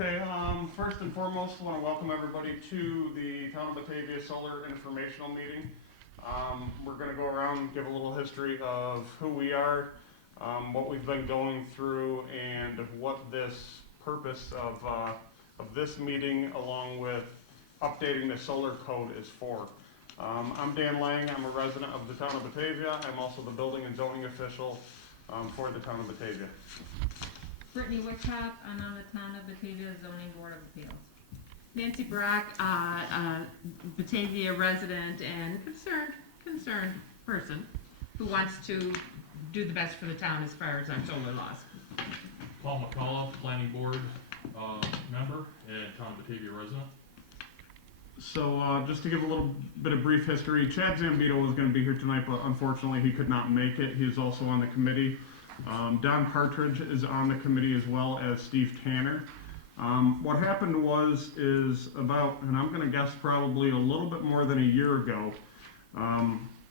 Okay, first and foremost, I want to welcome everybody to the Town of Batavia Solar Informational Meeting. We're going to go around and give a little history of who we are, what we've been going through, and what this purpose of this meeting, along with updating the solar code, is for. I'm Dan Lang. I'm a resident of the Town of Batavia. I'm also the building and zoning official for the Town of Batavia. Brittany Wickhop, I'm on the Town of Batavia Zoning Board of Appeals. Nancy Brock, Batavia resident and concerned person who wants to do the best for the town as far as our solar laws. Paul McCullough, Planning Board member and Town of Batavia resident. So just to give a little bit of brief history, Chad Zambito was going to be here tonight, but unfortunately he could not make it. He is also on the committee. Don Partridge is on the committee as well as Steve Tanner. What happened is about, and I'm going to guess probably a little bit more than a year ago,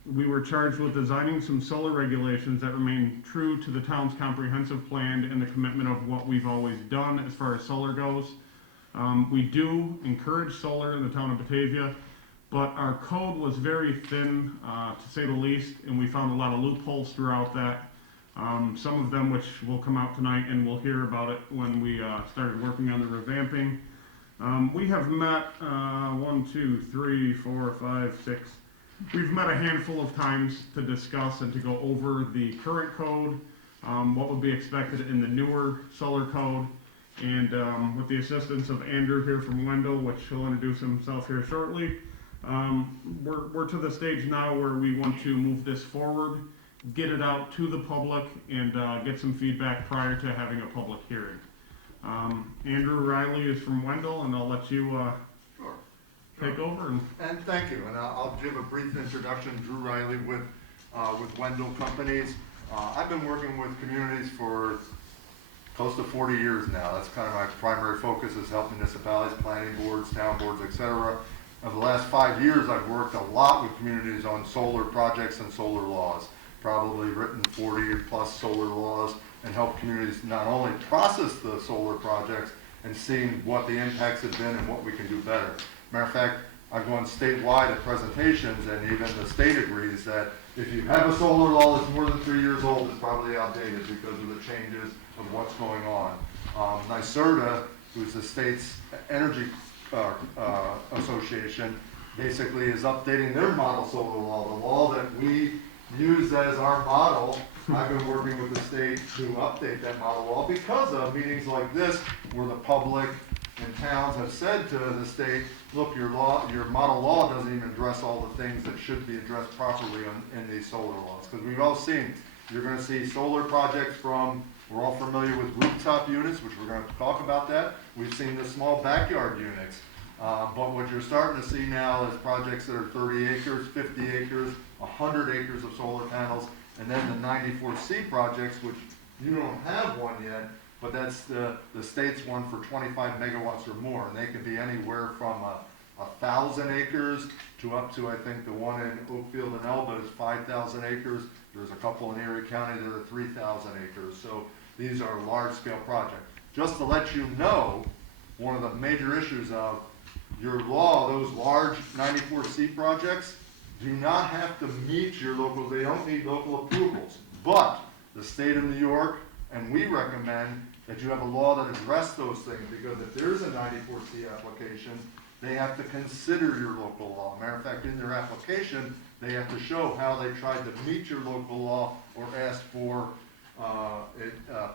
we were charged with designing some solar regulations that remain true to the town's comprehensive plan and the commitment of what we've always done as far as solar goes. We do encourage solar in the town of Batavia, but our code was very thin, to say the least, and we found a lot of loopholes throughout that. Some of them which will come out tonight, and we'll hear about it when we started working on the revamping. We have met 1, 2, 3, 4, 5, 6. We've met a handful of times to discuss and to go over the current code, what would be expected in the newer solar code, and with the assistance of Andrew here from Wendell, which he'll introduce himself here shortly, we're to the stage now where we want to move this forward, get it out to the public, and get some feedback prior to having a public hearing. Andrew Riley is from Wendell, and I'll let you take over. And thank you. And I'll give a brief introduction. Drew Riley with Wendell Companies. I've been working with communities for close to 40 years now. That's kind of my primary focus, is helping municipalities, planning boards, town boards, etc. Over the last 5 years, I've worked a lot with communities on solar projects and solar laws. Probably written 40 plus solar laws and helped communities not only process the solar projects and seeing what the impacts have been and what we can do better. Matter of fact, I've gone statewide at presentations, and even the state agrees that if you have a solar law that's more than 3 years old, it's probably outdated because of the changes of what's going on. NYSERDA, who's the state's energy association, basically is updating their model solar law, the law that we use as our model. I've been working with the state to update that model law because of meetings like this, where the public and towns have said to the state, look, your model law doesn't even address all the things that should be addressed properly in these solar laws. Because we've all seen, you're going to see solar projects from, we're all familiar with rooftop units, which we're going to talk about that. We've seen the small backyard units. But what you're starting to see now is projects that are 30 acres, 50 acres, 100 acres of solar panels, and then the 94C projects, which you don't have one yet, but that's the state's one for 25 megawatts or more, and they can be anywhere from 1,000 acres to up to, I think, the one in Oakfield and Elba is 5,000 acres. There's a couple in Erie County that are 3,000 acres. So these are large-scale projects. Just to let you know, one of the major issues of your law, those large 94C projects, do not have to meet your local, they don't need local approvals. But the state of New York, and we recommend that you have a law that addresses those things, because if there's a 94C application, they have to consider your local law. Matter of fact, in their application, they have to show how they tried to meet your local law or ask for,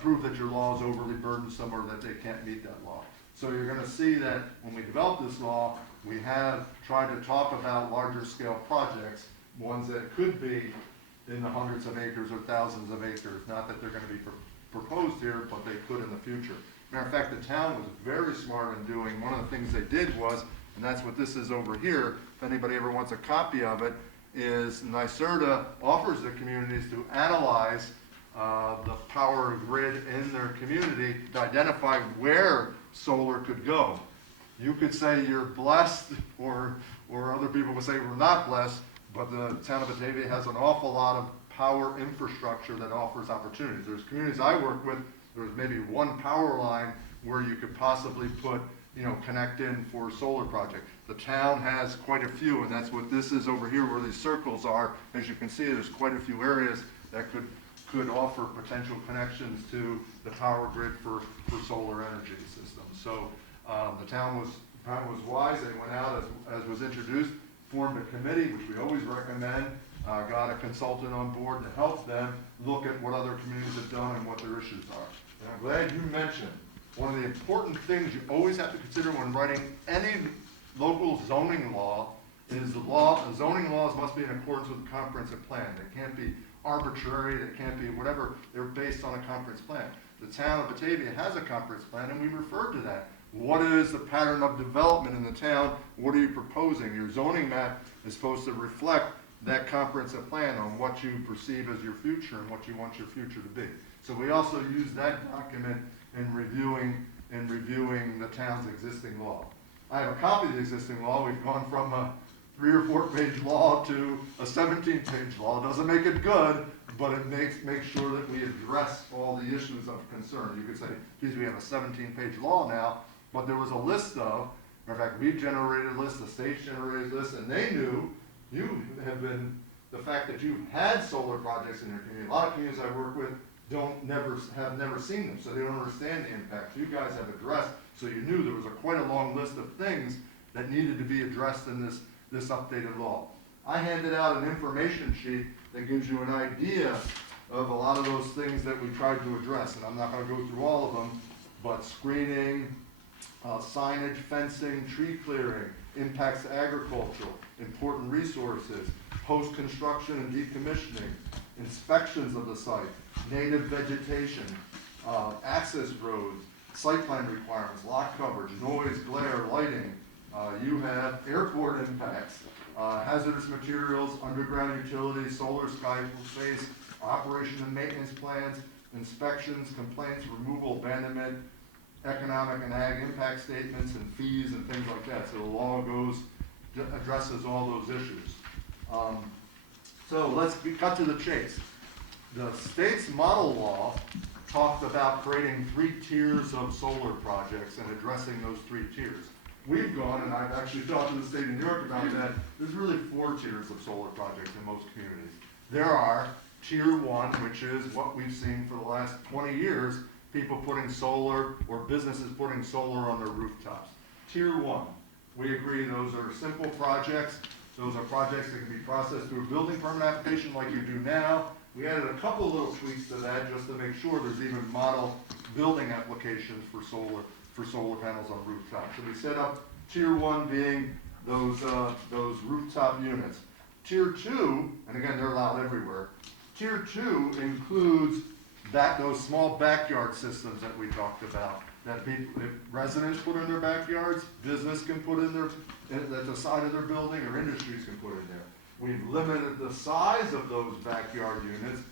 prove that your law is overly burdensome or that they can't meet that law. So you're going to see that when we develop this law, we have tried to talk about larger scale projects, ones that could be in the hundreds of acres or thousands of acres. Not that they're going to be proposed here, but they could in the future. Matter of fact, the town was very smart in doing, one of the things they did was, and that's what this is over here, if anybody ever wants a copy of it, is NYSERDA offers the communities to analyze the power grid in their community to identify where solar could go. You could say you're blessed, or other people would say we're not blessed, but the town of Batavia has an awful lot of power infrastructure that offers opportunities. There's communities I work with, there's maybe one power line where you could possibly put, connect in for a solar project. The town has quite a few, and that's what this is over here where these circles are. As you can see, there's quite a few areas that could offer potential connections to the power grid for solar energy systems. So the town was wise. They went out, as was introduced, formed a committee, which we always recommend, got a consultant on board to help them look at what other communities have done and what their issues are. And I'm glad you mentioned one of the important things you always have to consider when writing any local zoning law is the zoning laws must be in accordance with the comprehensive plan. They can't be arbitrary, they can't be whatever, they're based on a comprehensive plan. The town of Batavia has a comprehensive plan, and we refer to that. What is the pattern of development in the town? What are you proposing? Your zoning map is supposed to reflect that comprehensive plan on what you perceive as your future and what you want your future to be. So we also use that document in reviewing the town's existing law. I have a copy of the existing law. We've gone from a 3 or 4 page law to a 17-page law. It doesn't make it good, but it makes sure that we address all the issues of concern. You could say, geez, we have a 17-page law now, but there was a list of, in fact, we generated a list, the state generated a list, and they knew you have been, the fact that you've had solar projects in your community. A lot of communities I work with have never seen them, so they don't understand the impact. You guys have addressed, so you knew there was quite a long list of things that needed to be addressed in this updated law. I handed out an information sheet that gives you an idea of a lot of those things that we tried to address, and I'm not going to go through all of them, but screening, signage, fencing, tree clearing, impacts to agriculture, important resources, post-construction and decommissioning, inspections of the site, native vegetation, access roads, site plan requirements, lot coverage, noise, glare, lighting. You have airport impacts, hazardous materials, underground utilities, solar sky space, operation and maintenance plans, inspections, complaints, removal, abandonment, economic and ag impact statements, and fees and things like that. So the law addresses all those issues. So let's cut to the chase. The state's model law talked about creating 3 tiers of solar projects and addressing those 3 tiers. We've gone, and I've actually talked to the state of New York about that, there's really 4 tiers of solar projects in most communities. There are tier 1, which is what we've seen for the last 20 years, people putting solar or businesses putting solar on their rooftops. Tier 1, we agree those are simple projects. Those are projects that can be processed through a building permit application like you do now. We added a couple of little tweaks to that just to make sure there's even model building applications for solar panels on rooftops. So we set up tier 1 being those rooftop units. Tier 2, and again they're allowed everywhere. Tier 2 includes those small backyard systems that we talked about, that residents put in their backyards, business can put in at the side of their building, or industries can put in there. We've limited the size of those backyard units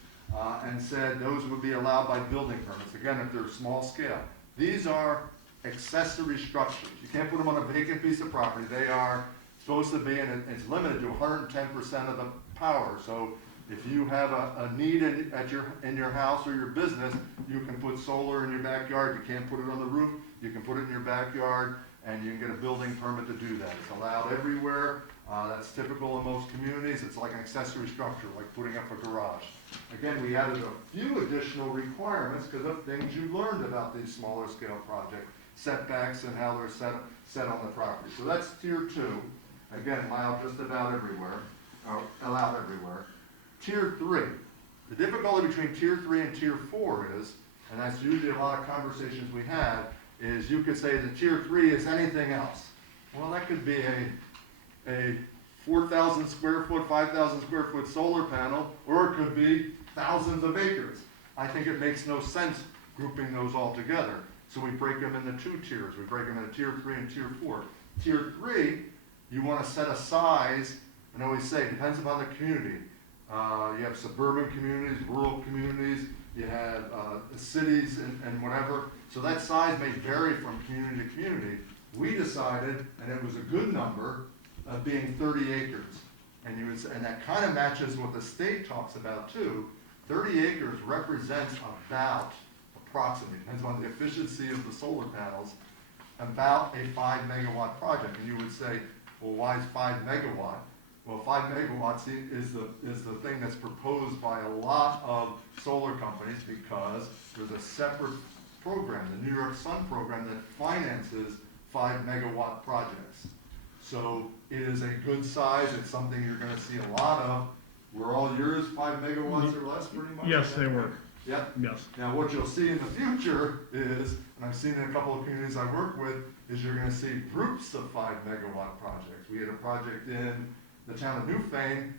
and said those would be allowed by building permits, again, if they're small scale. These are accessory structures. You can't put them on a vacant piece of property. They are supposed to be, and it's limited to 110% of the power. So if you have a need in your house or your business, you can put solar in your backyard. You can't put it on the roof. You can put it in your backyard, and you can get a building permit to do that. It's allowed everywhere. That's typical in most communities. It's like an accessory structure, like putting up a garage. Again, we added a few additional requirements because of things you learned about these smaller scale projects, setbacks and how they're set on the property. So that's tier 2. Again, allowed just about everywhere, allowed everywhere. Tier 3. The difficulty between tier 3 and tier 4 is, and that's usually a lot of conversations we have, is you could say that tier 3 is anything else. Well, that could be a 4,000 square foot, 5,000 square foot solar panel, or it could be thousands of acres. I think it makes no sense grouping those all together. So we break them into 2 tiers. We break them into tier 3 and tier 4. Tier 3, you want to set a size, and I always say, it depends upon the community. You have suburban communities, rural communities, you have cities and whatever. So that size may vary from community to community. We decided, and it was a good number, being 30 acres. And that kind of matches what the state talks about too. 30 acres represents about approximately, depends on the efficiency of the solar panels, about a 5 megawatt project. And you would say, well, why is 5 megawatt? Well, 5 megawatts is the thing that's proposed by a lot of solar companies because there's a separate program, the New York Sun program, that finances 5 megawatt projects. So it is a good size. It's something you're going to see a lot of. Were all yours 5 megawatts or less, pretty much? Yes, they were. Yep. Yes. Now, what you'll see in the future is, and I've seen in a couple of communities I work with, is you're going to see groups of 5 megawatt projects. We had a project in the town of Newfane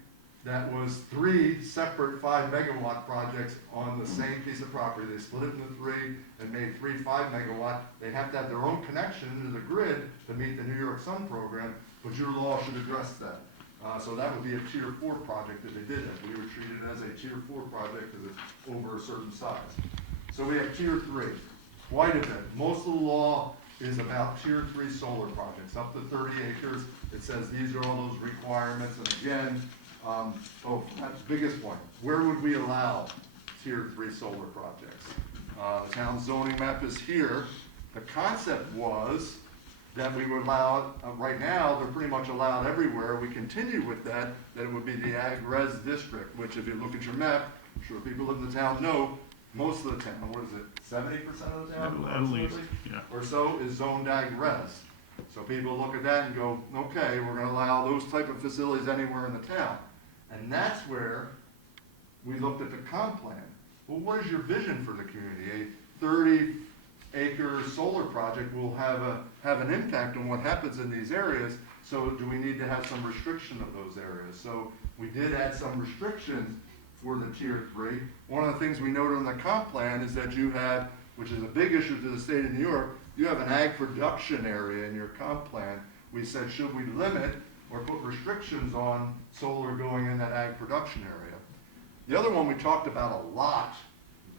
that was 3 separate 5 megawatt projects on the same piece of property. They split it into 3 and made 3 5 megawatt. They have to have their own connection to the grid to meet the New York Sun program, but your law should address that. So that would be a tier 4 project if they did it. We would treat it as a tier 4 project because it's over a certain size. So we have tier 3, quite a bit. Most of the law is about tier 3 solar projects, up to 30 acres. It says these are all those requirements. And again, that's the biggest point. Where would we allow tier 3 solar projects? The town zoning map is here. The concept was that we would allow, right now, they're pretty much allowed everywhere. We continue with that it would be the ag-res district, which if you look at your map, I'm sure people live in the town know, most of the town, what is it, 70% of the town? At least, yeah. Or so is zoned ag-res. So people look at that and go, okay, we're gonna allow those type of facilities anywhere in the town. And that's where we looked at the comp plan. Well, what is your vision for the community? A 30-acre solar project will have an impact on what happens in these areas. So do we need to have some restriction of those areas? So we did add some restrictions for the tier 3. One of the things we noted on the comp plan is that you have, which is a big issue to the state of New York, you have an ag production area in your comp plan. We said, should we limit or put restrictions on solar going in that ag production area? The other one we talked about a lot,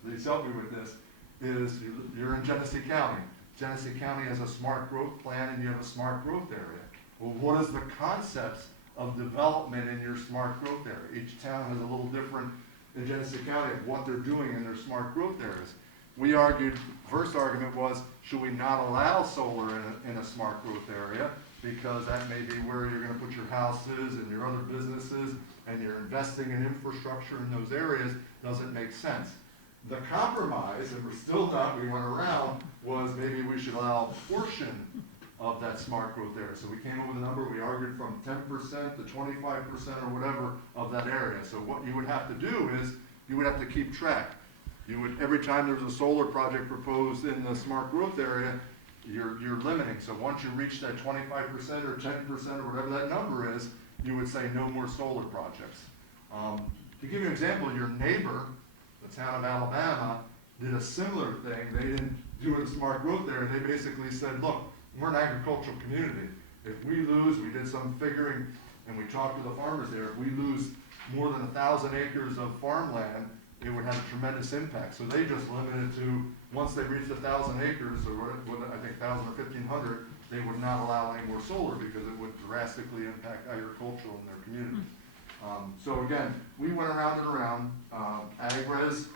please help me with this, is you're in Genesee County. Genesee County has a smart growth plan and you have a smart growth area. Well, what is the concepts of development in your smart growth area? Each town has a little different in Genesee County of what they're doing in their smart growth areas. We argued, first argument was, should we not allow solar in a smart growth area? Because that may be where you're going to put your houses and your other businesses and you're investing in infrastructure in those areas, doesn't make sense. The compromise, and we're still not, we went around, was maybe we should allow a portion of that smart growth area. So we came up with a number, we argued from 10% to 25% or whatever of that area. So what you would have to do is, you would have to keep track. You would, every time there's a solar project proposed in the smart growth area, you're limiting. So once you reach that 25% or 10% or whatever that number is, you would say no more solar projects. To give you an example, your neighbor, the town of Alabama, did a similar thing. They didn't do it in smart growth area. They basically said, look, we're an agricultural community. If we lose, we did some figuring and we talked to the farmers there, if we lose more than 1,000 acres of farmland, it would have a tremendous impact. So they just limited to, once they reached 1,000 acres, or what, I think 1,000 or 1,500, they would not allow any more solar because it would drastically impact agriculture in their community. So again, we went around and around. Ag-res,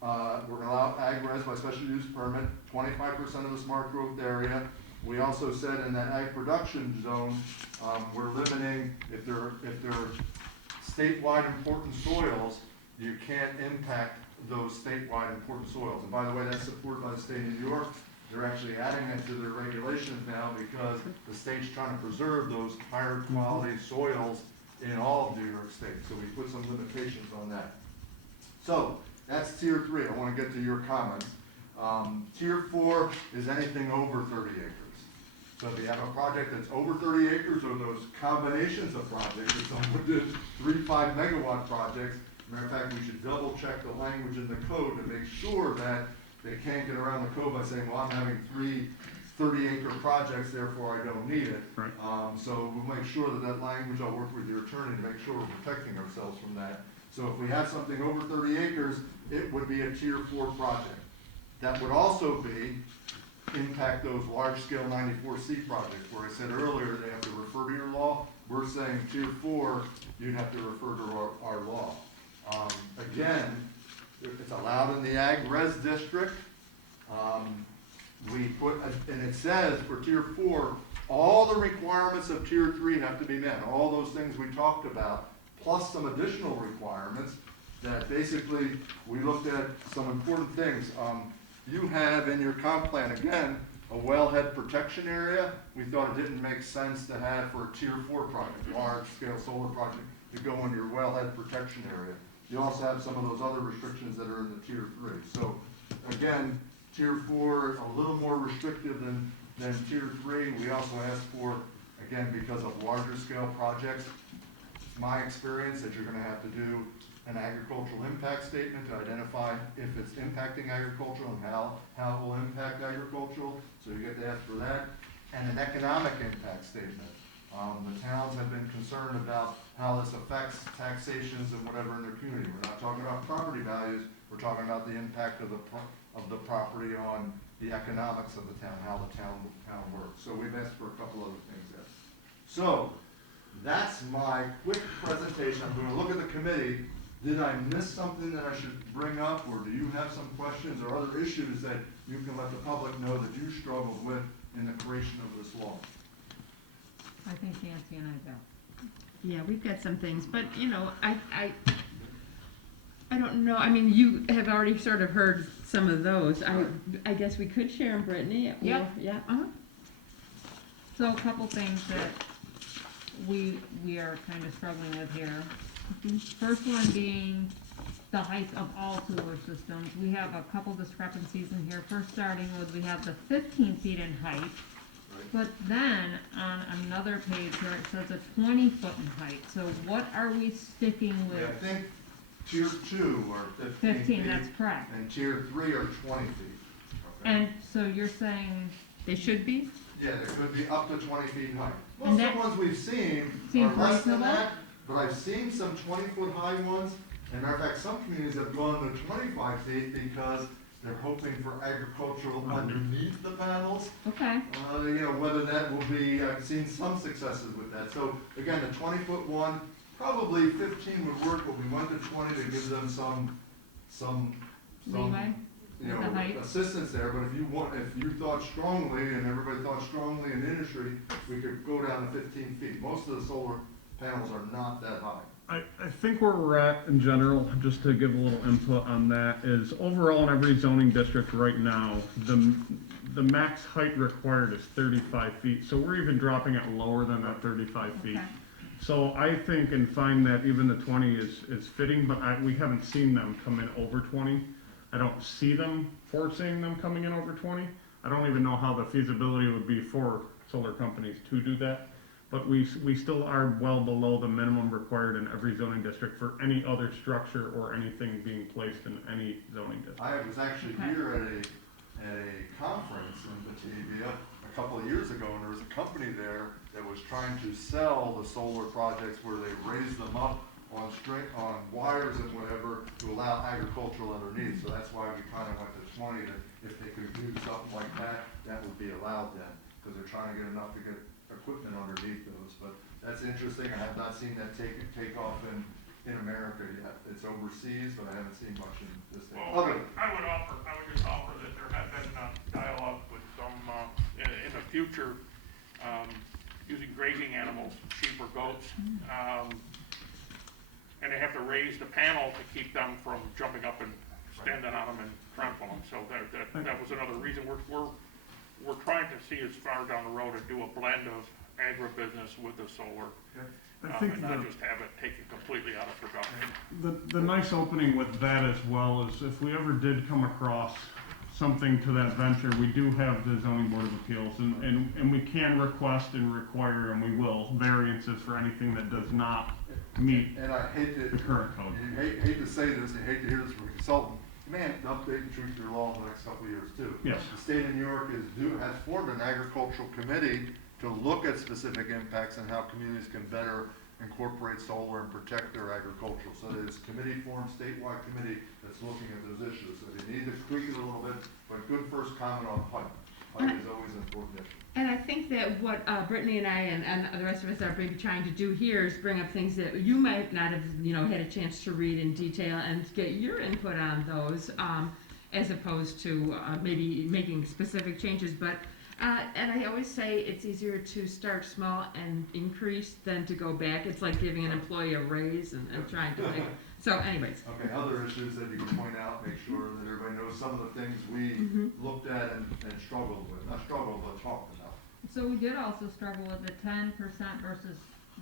we're going to allow ag-res by special use permit, 25% of the smart growth area. We also said in that ag production zone, we're limiting, if they're statewide important soils, you can't impact those statewide important soils. And by the way, that's supported by the state of New York. They're actually adding that to their regulations now because the state's trying to preserve those higher quality soils in all of New York State. So we put some limitations on that. So that's tier 3. I want to get to your comments. Tier 4 is anything over 30 acres. So if you have a project that's over 30 acres or those combinations of projects, if someone did 3 5 megawatt projects, matter of fact, we should double check the language in the code to make sure that they can't get around the code by saying, well, I'm having 3 30-acre projects, therefore I don't need it. Right. So we'll make sure that that language, I'll work with your attorney to make sure we're protecting ourselves from that. So if we have something over 30 acres, it would be a tier 4 project. That would also impact those large-scale 94C projects where I said earlier they have to refer to your law. We're saying tier 4, you'd have to refer to our law. Again, it's allowed in the ag-res district. We put, and it says for tier 4, all the requirements of tier 3 have to be met, all those things we talked about, plus some additional requirements that basically, we looked at some important things. You have in your comp plan, again, a wellhead protection area. We thought it didn't make sense to have for a tier 4 project, large scale solar project, to go in your wellhead protection area. You also have some of those other restrictions that are in the tier 3. So again, tier 4 is a little more restrictive than tier 3. We also asked for, again, because of larger scale projects, it's my experience that you're gonna have to do an agricultural impact statement to identify if it's impacting agriculture and how it will impact agricultural. So you get to ask for that. And an economic impact statement. The towns have been concerned about how this affects taxations and whatever in their community. We're not talking about property values, we're talking about the impact of the property on the economics of the town, how the town works. So we've asked for a couple other things there. So that's my quick presentation. I'm gonna look at the committee. Did I miss something that I should bring up, or do you have some questions or other issues that you can let the public know that you struggled with in the creation of this law? I think Nancy and I do. Yeah, we've got some things, but you know, I don't know. I mean, you have already sort of heard some of those. I guess we could share them, Brittany. Yep. Yeah. So a couple things that we are kind of struggling with here. First one being the height of all sewer systems. We have a couple discrepancies in here. First starting with, we have the 15 feet in height, but then on another page here it says a 20-foot in height. So what are we sticking Yeah, I with? think tier 2 are 15 15, feet, that's correct. and tier 3 are 20 feet. Okay. And so you're saying, They should be. Yeah, there could be up to 20 feet in height. And Most of that the ones we've seen are seems less than reasonable? that, but I've seen some 20-foot high ones. And matter of fact, some communities have gone to 25 feet because they're hoping for agricultural underneath the panels. okay, You know, whether that will be, I've seen some successes with that. So again, the 20-foot one, probably 15 would work, but we went to 20 to give them some leeway, you with know, the height? assistance there, but if you thought strongly, and everybody thought strongly in the industry, we could go down to 15 feet. Most of the solar panels are not that high. I think where we're at in general, just to give a little input on that, is overall in every zoning district right now, the max height required is 35 feet. So we're even dropping it lower than that 35 feet. Okay. So I think and find that even the 20 is fitting, but we haven't seen them come in over 20. I don't see them forcing them coming in over 20. I don't even know how the feasibility would be for solar companies to do that. But we still are well below the minimum required in every zoning district for any other structure or anything being placed in any zoning district. I was actually Okay. here at a conference in Batavia a couple of years ago, and there was a company there that was trying to sell the solar projects where they raised them up on wires and whatever to allow agricultural underneath. So that's why we kind of went to 20, that if they could do something like that, that would be allowed then, because they're trying to get enough to get equipment underneath those. But that's interesting. I have not seen that take off in America yet. It's overseas, but I haven't seen much in this thing. Well, Okay. I would just offer that there have been dialogue with some, in the future, using grazing animals, sheep or goats. And they have to raise the panel to keep them from jumping up and standing on them and trampling them. So that was another reason we're trying to see as far down the road and do a blend of agribusiness with the solar. I think And not just have it taken completely out of production. the nice opening with that as well is if we ever did come across something to that venture, we do have the zoning board of appeals and we can request and require, and we will, variances for anything that does not meet And I hate the to, current code. you hate to say this, and hate to hear this from a consultant, man, update and tweak your law in the next couple of years too. Yes. The state of New York has formed an agricultural committee to look at specific impacts and how communities can better incorporate solar and protect their agricultural. So there's a committee formed, statewide committee that's looking at those issues. So they need to tweak it a little bit, but good first comment on height. Height is always an important issue. And I think that what Brittany and I and the rest of us are maybe trying to do here is bring up things that you might not have, had a chance to read in detail and get your input on those. as opposed to maybe making specific changes. But and I always say it's easier to start small and increase than to go back. It's like giving an employee a raise and trying to make. So, anyways. Okay, other issues that you can point out, make sure that everybody knows some of the things we looked at and struggled with, not struggled, but talked about. So we did also struggle with the 10% versus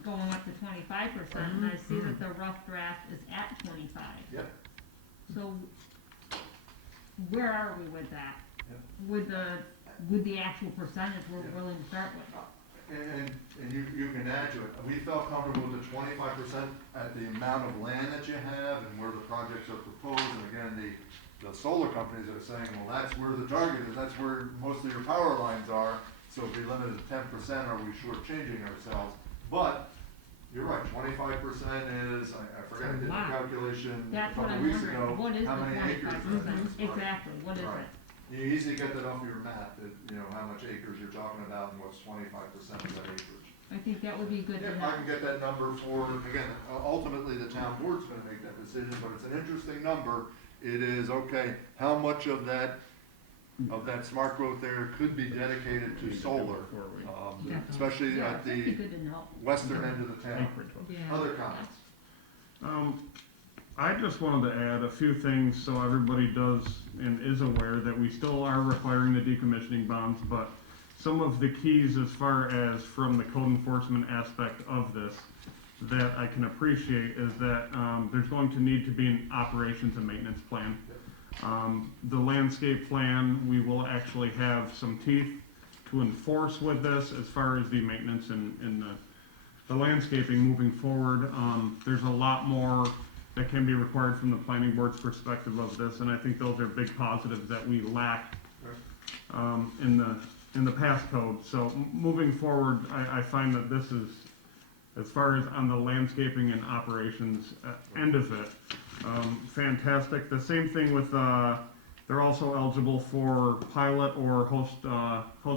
going up to 25%, and I see that the rough draft is at 25. Yep. So where are we with that? Yep. With the actual percentage we're willing to start with? And you can add to it. We felt comfortable with the 25% at the amount of land that you have and where the projects are proposed. And again, the solar companies are saying, well, that's where the target is, that's where most of your power lines are. So if we limit it to 10%, are we shortchanging ourselves? But you're right, 25% is, I forgot, I did the Wow. calculation a That's what couple I'm weeks wondering. ago. What is How the many acres? 25%? that is. Exactly, what is Right. it? You easily get that off your map, that, you know, how much acres you're talking about and what's 25% of that acreage. I think that would be good to Yeah, know. I can get that number for, again, ultimately the town board's gonna make that decision, but it's an interesting number. It is, okay, how much of that smart growth there could be dedicated to solar? Definitely. Especially Yeah, at that'd be the good to know. western end of the town. Yeah. Other comments? I just wanted to add a few things so everybody does and is aware that we still are requiring the decommissioning bonds, but some of the keys as far as from the code enforcement aspect of this that I can appreciate is that there's going to need to be an operations and maintenance plan. The landscape plan, we will actually have some teeth to enforce with this as far as the maintenance and the landscaping moving forward. There's a lot more that can be required from the planning board's perspective of this, and I think those are big positives that we lack in the past code. So moving forward, I find that this is, as far as on the landscaping and operations end of it, fantastic. The same thing with they're also eligible for pilot or host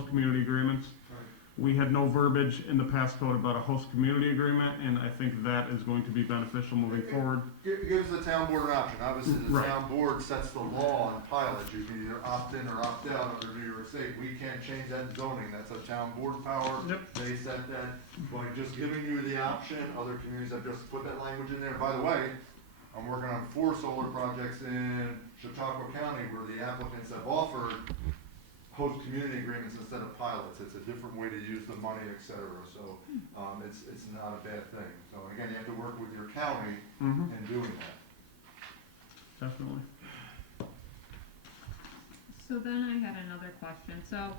community agreements. We had no verbiage in the past code about a host community agreement, and I think that is going to be beneficial moving forward. Gives the town board an option. Obviously, the Right. town board sets the law on pilots. You can either opt in or opt out under New York State. We can't change that in zoning. That's a town board power. Yep. They set that. By just giving you the option, other communities have just put that language in there. By the way, I'm working on 4 solar projects in Chautauqua County where the applicants have offered host community agreements instead of pilots. It's a different way to use the money, et cetera. So, it's not a bad thing. So again, you have to work with your county in doing that. Definitely. So then I had another question. So,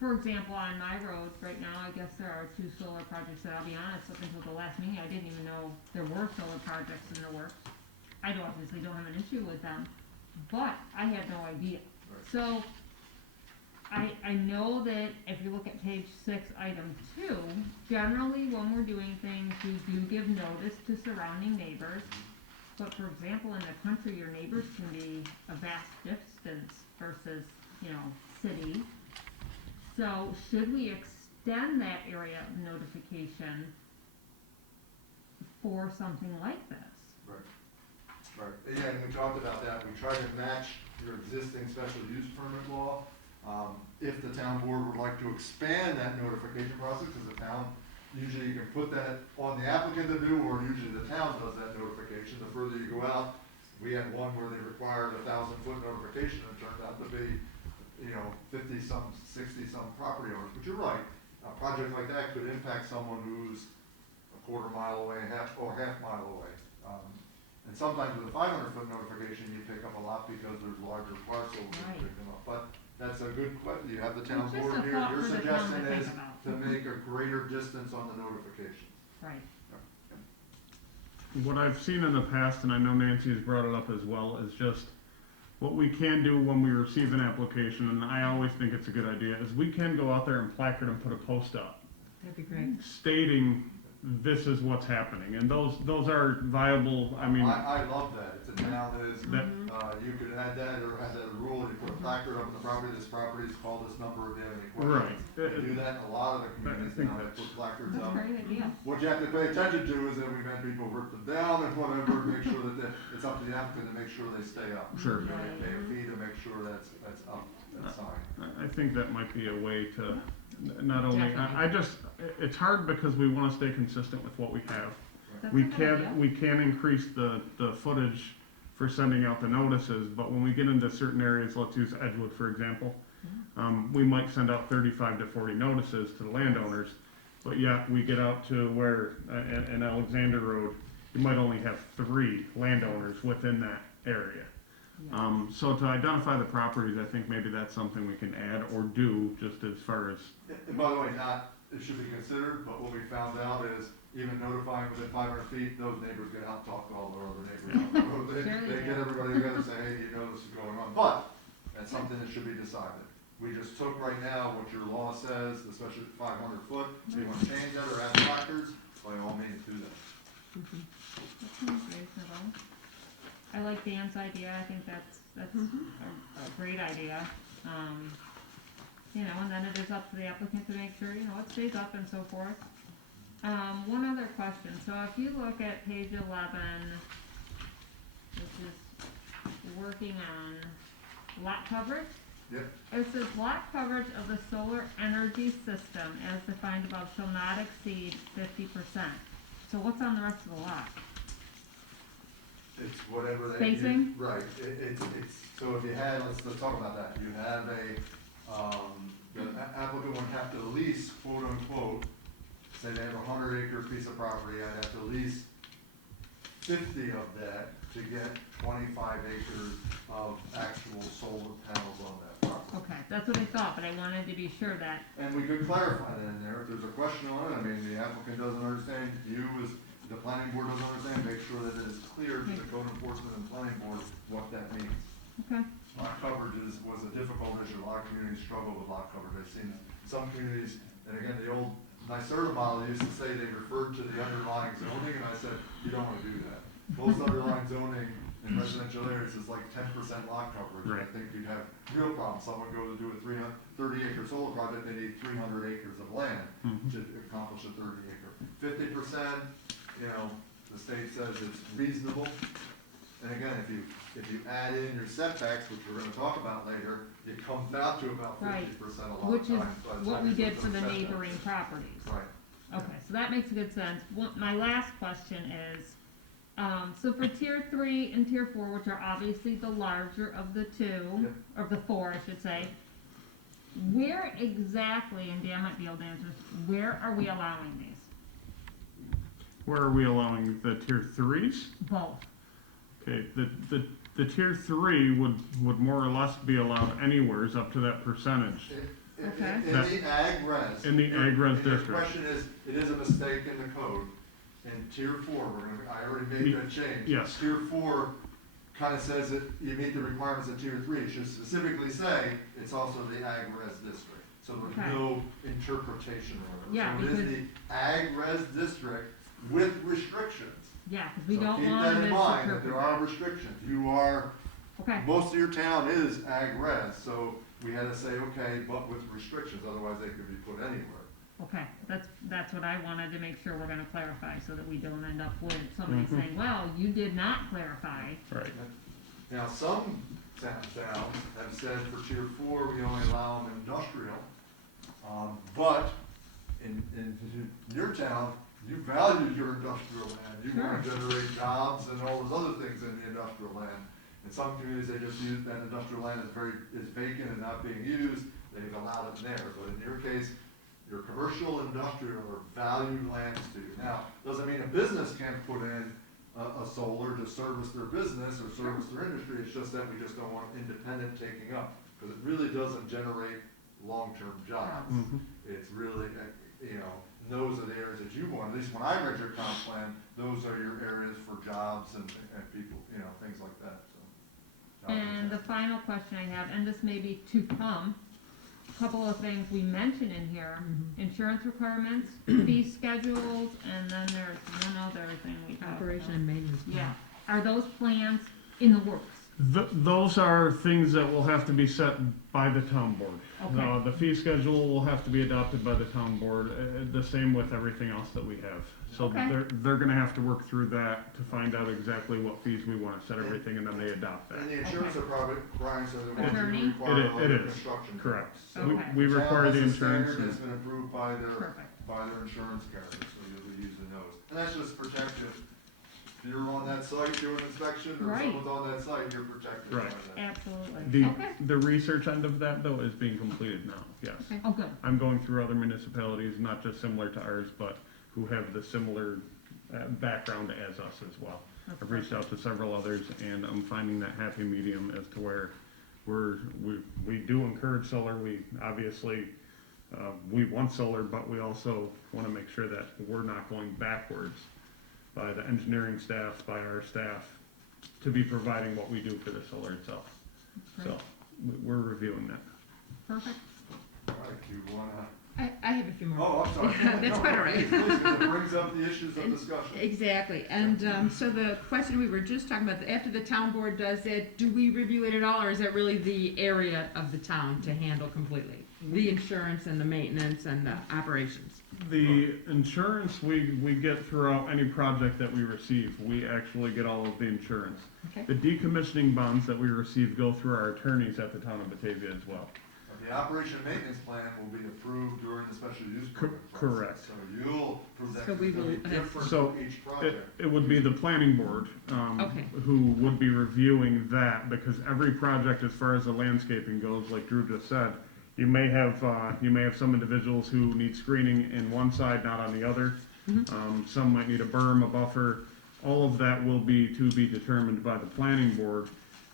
for example, on my road right now, I guess there are 2 solar projects that I'll be honest, up until the last meeting, I didn't even know there were solar projects in the works. I obviously don't have an issue with them, but I had no idea. So, I know that if you look at page 6, item 2, generally when we're doing things, we do give notice to surrounding neighbors. But for example, in the country, your neighbors can be a vast distance versus, city. So should we extend that area of notification for something like this? Right, yeah, and we talked about that, we tried to match your existing special use permit law. If the town board would like to expand that notification process, because the town, usually you can put that on the applicant to do, or usually the town does that notification. The further you go out, we had one where they required 1,000-foot notification, and it turned out to be, 50-some, 60-some property owners. But you're right, a project like that could impact someone who's a quarter mile away, half mile away. And sometimes with a 500-foot notification, you pick up a lot because there's larger parcels that Right. pick them up. But that's a good question. You have the town It's just board a here. thought Your for the town to suggestion think is about. to make a greater distance on the notification. Right. What I've seen in the past, and I know Nancy has brought it up as well, is just what we can do when we receive an application, and I always think it's a good idea, is we can go out there and placard and put a post up That'd be great. stating this is what's happening, and those are viable, I mean, I love that, it's a town that is, that, you could add that, or have that rule, you put a placard up on the property, this property is called this number, if you have any right. questions. They do that in a lot of the communities think now, they put placards That's a up. great idea. What you have to pay attention to is that we've had people rip them down and whatever, make sure that it's up to the applicant to make sure they stay up. Sure. You know, they pay a fee to make sure that's up, that sign. I think that might be a way to, not only, Definitely. I just, it's hard because we wanna stay consistent with what we have. That's We a good idea. can increase the footage for sending out the notices, but when we get into certain areas, let's use Edgewood for example, we might send out 35 to 40 notices to the landowners, but yet we get out to where, in Alexander Road, you might only have 3 landowners within that area. So to identify the properties, I think maybe that's something we can add or do, just as far as, And by the way, it should be considered, but what we found out is even notifying within 500 feet, those neighbors get out and talk to all their other neighbors on the road. Sure they They get do. everybody together and say, hey, you know this is going on, but that's something that should be decided. We just took right now what your law says, especially at 500 foot, if you want to change that or add placards, by all means do that. That seems reasonable. I like Dan's idea, I think that's a great idea. You know, and then it is up to the applicant to make sure, you know, it stays up and so forth. One other question, so if you look at page 11, which is working on lot coverage, Yep. it says lot coverage of the solar energy system as defined above shall not exceed 50%. So what's on the rest of the lot? It's whatever that. Spacing? Right, it's, so if you had, let's talk about that, you have the applicant would have to lease, quote unquote, say they have a 100-acre piece of property, I'd have to lease 50 of that to get 25 acres of actual solar panels on that property. Okay, that's what I thought, but I wanted to be sure that, And we could clarify that in there, if there's a question on it, I mean, the applicant doesn't understand, you as the planning board doesn't understand, make sure that it is clear to the code enforcement and planning board what that means. okay, Lot coverage was a difficult issue, a lot of communities struggle with lot coverage, I've seen some communities, and again, the old NYSERDA model used to say they referred to the underlying zoning, and I said, you don't wanna do that. Most underlying zoning in residential areas is like 10% lot coverage, and I Right. think you'd have real problems, someone goes to do a 30-acre solar project, they need 300 acres of land to accomplish a 30-acre. 50%, you know, the state says it's reasonable, and again, if you add in your setbacks, which we're gonna talk about later, it comes out to about 50% a lot which of is times. by the what time we you did put for the those setbacks. neighboring properties. Right. Okay, so that makes good sense. My last question is, so for tier 3 and tier 4, which are obviously the larger of the two, of the 4, I should say, where exactly, and Dan might be able to answer this, where are we allowing these? where are we allowing the tier 3s? Both. Okay, the tier 3 would more or less be allowed anywheres up to that percentage. Okay. In the ag res. In the ag res and your district. question is, it is a mistake in the code. In tier 4, I already made that change. Yes. Tier 4 kind of says that you meet the requirements of tier 3. It should specifically say it's also the ag res district. So there's Okay. no interpretation or whatever. Yeah, So it is because- the ag res district with restrictions. Yeah, because we So don't keep want that to in mind, that there misinterpret are that. restrictions. You are, Okay, most of your town is ag res, so we had to say, okay, but with restrictions, otherwise they could be put anywhere. okay, that's what I wanted to make sure we're gonna clarify, so that we don't end up with somebody Mhm. saying, well, you did not clarify. Right. Now, some towns have said for tier 4, we only allow them industrial, but in your town, you value your industrial land. You wanna Sure. generate jobs and all those other things in the industrial land. In some communities, they just use that industrial land is vacant and not being used, they've allowed it in there, but in your case, your commercial, industrial are valued lands to you. Now, doesn't mean a business can't put in a solar to service their business or service their industry, it's just that we just don't want independent taking up, because it really doesn't generate long-term jobs. Mhm. It's really, you know, those are the areas that you want, at least when I read your comp plan, those are your areas for jobs and people, you know, things like that, so. And the final question I have, and this may be to come, couple of things we mentioned in here, insurance requirements, fee schedules, and then there's one other thing we talked Operation about. and maintenance. Yeah, are those plans in the works? Those are things that will have to be set by the town board. Okay. The fee schedule will have to be adopted by the town board, the same with everything else that we have. So Okay. they're gonna have to work through that to find out exactly what fees we wanna set everything, and then they adopt that. And the insurance are probably, Brian said, the ones Attorney? you require It under is. construction. Correct. So Okay. We the town require has the a insurance. standard that's been approved by Perfect. their insurance carrier, so you'll be using those. And that's just protective. If you're on that site doing inspection, or Right. someone's on that site, you're protected by Right. that. Absolutely. Okay. The research end of that, though, is being completed now, yes. Okay. Oh, good. I'm going through other municipalities, not just similar to ours, but who have the similar background as us as well. That's I've reached out to several others, and I'm finding that happy medium as to where we do encourage solar. We obviously, we want solar, but we also want to make sure that we're not going backwards by the engineering staff, by our staff, to be providing what we do for the solar itself. So, we're reviewing that. Perfect. All right, do you wanna? I have a few more. Oh, I'm sorry. Yeah, that's quite all right. Please, 'cause it brings up the issues of discussion. Exactly, and so the question we were just talking about, after the town board does it, do we review it at all, or is that really the area of the town to handle completely? The insurance and the maintenance and the operations? The insurance we get throughout any project that we receive. We actually get all of the insurance. Okay. The decommissioning bonds that we receive go through our attorneys at the town of Batavia as well. The operation and maintenance plan will be approved during the special use permit process. Correct. So you'll prove that So we it's gonna be will- different So for each It, project. it would be the planning board, Okay. who would be reviewing that, because every project, as far as the landscaping goes, like Drew just said, you may have some individuals who need screening in one side, not on the other. Some might need a berm, a buffer. All of that will be to be determined by the planning board.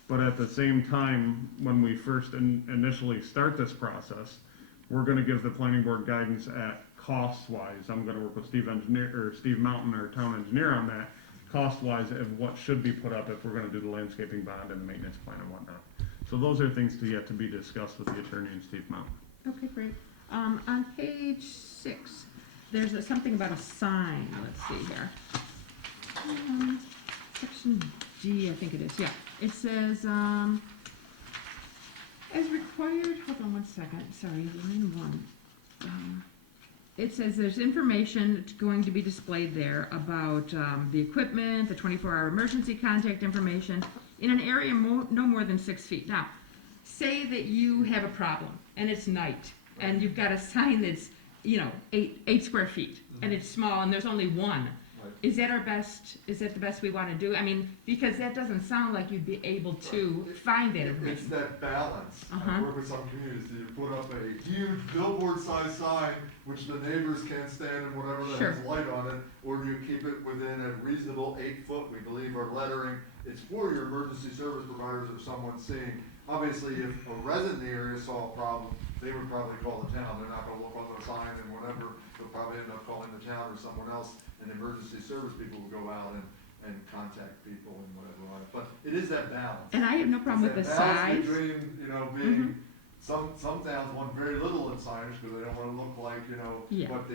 But at the same time, when we first initially start this process, we're gonna give the planning board guidance at cost-wise. I'm gonna work with Steve Mountain, our town engineer, on that, cost-wise of what should be put up if we're gonna do the landscaping bond and the maintenance plan and whatnot. So those are things yet to be discussed with the attorney and Steve Mountain. Okay, great. On page 6, there's something about a sign, let's see here. Section D, I think it is, yeah. It says, as required, hold on one second, sorry, line 1. It says there's information going to be displayed there about the equipment, the 24-hour emergency contact information, in an area no more than 6 feet. Now, say that you have a problem, and it's night, and you've got a sign that's, 8 square feet, and it's small, and there's only one. Right. Is that is that the best we want to do? I mean, because that doesn't sound like you'd be able to find that It's information. that balance. I Uh-huh. work with some communities, you put up a huge billboard-sized sign, which the neighbors can't stand and whatever that Sure. has light on it, or do you keep it within a reasonable 8 foot, we believe, our lettering. It's for your emergency service providers if someone's seeing. Obviously, if a resident in the area saw a problem, they would probably call the town. They're not gonna look up the sign and whatever, they'll probably end up calling the town or someone else, and emergency service people will go out and contact people and whatever on it. But it is that balance. And I have no problem with the It's that balance size. between, being, some towns want very little in signage because they don't wanna look like, Yeah. what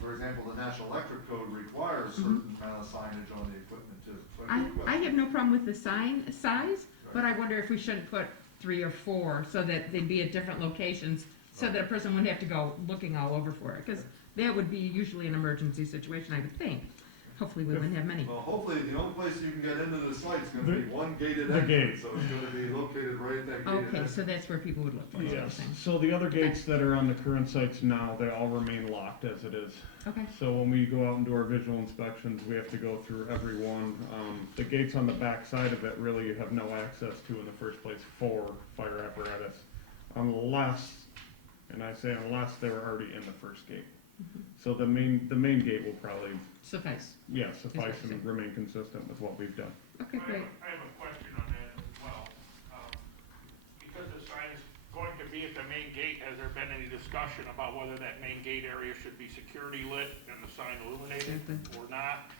for example, the National Electric Code requires certain amount of signage on the equipment too. So good I question. have no problem with the sign size, but I wonder if we shouldn't put 3 or 4 so that they'd be at different locations, so that a person wouldn't have to go looking all over for it, because that would be usually an emergency situation, I would think. Hopefully we wouldn't have many. Well, hopefully, the only place you can get into the site is gonna be one gated the gate. entrance, so it's gonna be located right at that gated Okay, entrance. so that's where people would look for it, Yes, so the other gates that are on the current sites now, they all remain locked as it is. Okay, So when we go out and do our visual inspections, we have to go through every one. The gates on the back side of it really you have no access to in the first place for fire apparatus, unless, and I say unless they were already in the first gate. So the main gate will probably, suffice. suffice and remain consistent with what we've done. Okay, great. I have a question on that as well. Because the sign is going to be at the main gate, has there been any discussion about whether that main gate area should be security lit and the sign illuminated or not?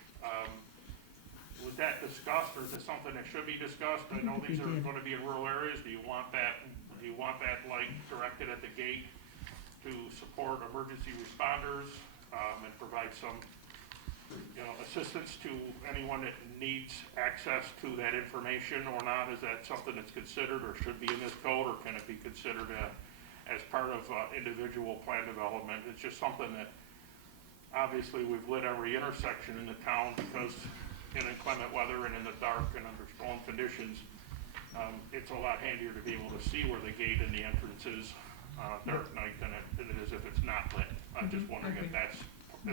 Was that discussed, or is it something that should be discussed? I know these are gonna be in rural areas, do you want that, you want that light directed at the gate to support emergency responders, and provide some, assistance to anyone that needs access to that information or not? Is that something that's considered or should be in this code, or can it be considered as part of individual plan development? It's just something that, obviously, we've lit every intersection in the town because in inclement weather and in the dark and under storm conditions, it's a lot handier to be able to see where the gate and the entrance is dark night than it is if it's not lit. I'm just wondering if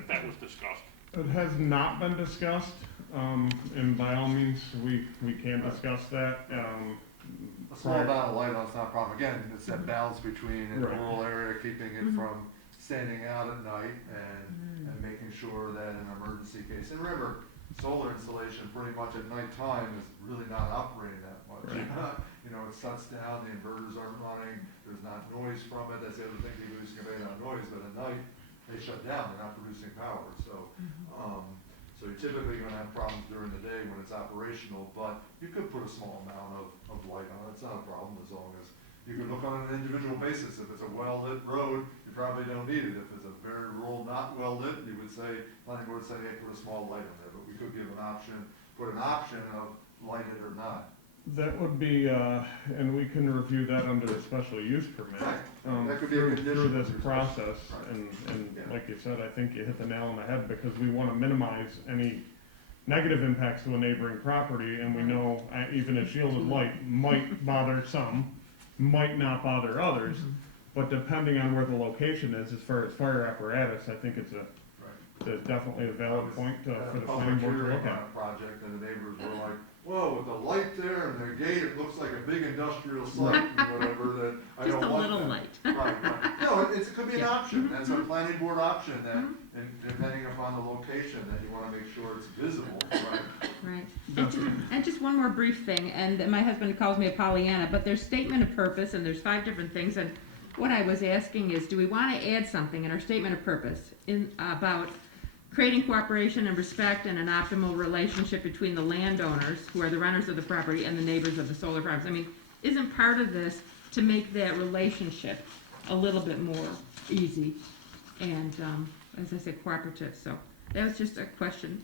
that was discussed. It has not been discussed, and by all means, we can discuss that. A small amount of light on it's not a problem. Again, it's that balance between in a Right. rural area, keeping it from standing out at night and making sure that in an emergency case, and remember, solar installation pretty much at nighttime is really not operating that much. Right. It shuts down, the inverters aren't running, there's not noise from it, that's the other thing, people used to convey that noise, but at night, they shut down, they're not producing power, so, so you're typically gonna have problems during the day when it's operational, but you could put a small amount of light on it, it's not a problem, as long as you can look on an individual basis. If it's a well-lit road, you probably don't need it. If it's a very rural, not well-lit, you would say, planning board would say, hey, put a small light on there, but we could give an option, put an option of lighted or not. That would be, and we can review that under the special use permit. Right. That could be a Through condition this of your process, Right. and Yeah. like you said, I think you hit the nail on the head, because we wanna minimize any negative impacts to a neighboring property, and we know even a shielded light might bother some, might not bother others, but depending on where the location is, as far as fire apparatus, I think it's definitely a valid point for the planning board to look at. Project, and the neighbors were like, whoa, with the light there and the gate, it looks like a big industrial site and whatever, that I Just don't a want little that. light. Right. No, it could be an Yeah. option, that's a planning board option, that, and depending upon the location, that you wanna make sure it's visible, right? Right. And just one more brief thing, and my husband calls me a Pollyanna, but there's statement of purpose, and there's 5 different things, and what I was asking is, do we want to add something in our statement of purpose about creating cooperation and respect and an optimal relationship between the landowners, who are the renters of the property, and the neighbors of the solar farms? I mean, isn't part of this to make that relationship a little bit more easy and, as I said, cooperative? So that was just a question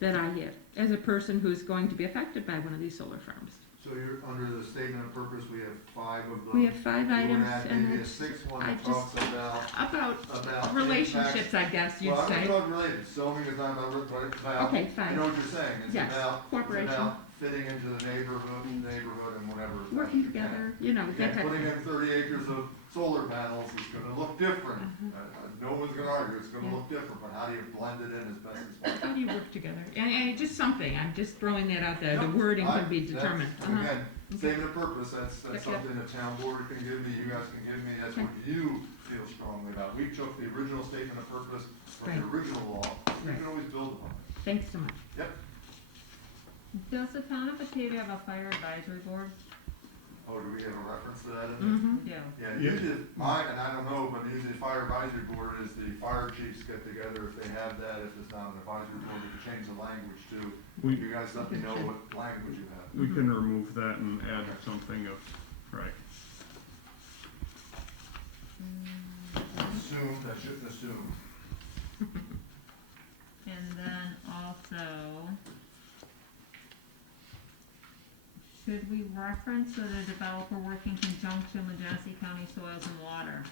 that I had as a person who's going to be affected by one of these solar farms. So you're, under the statement of purpose, we have 5 of them. We have 5 items, You have and maybe a it's 6th one I that just- talks about about relationships, I guess you'd Well, I'm say. not talking related, zoning is not about, Okay, you fine. know what you're saying, it's Yes, about, cooperation. it's about fitting into the neighborhood and whatever. Working you can. together, you know, that Again, type of putting thing. in 30 acres of solar panels is gonna look different, no one's gonna argue, it's gonna Yeah. look different, but how do you blend it in as best as possible? How do you work together? And just something, I'm just throwing that out there, the wording can be That's- determined. Again, statement of purpose, that's Yep, yep. something the town board can give me, you guys can give me, that's what you feel strongly about. We took the original statement of purpose from the Right. original law, you Right. can always build upon it. Thanks so much. Yep. Does the town of Batavia have a fire advisory board? Oh, do we have a reference to that in there? Mm-hmm. Yeah. Yeah, Yeah. usually, and I don't know, but usually the fire advisory board is the fire chiefs get together, if they have that, if it's not an advisory board, we can change the language too. We- You guys let me know what language you have. We can remove that and add something of, right. Assumed, I shouldn't assume. And then also, should we reference that a developer work in conjunction with Genesee County Soils and Water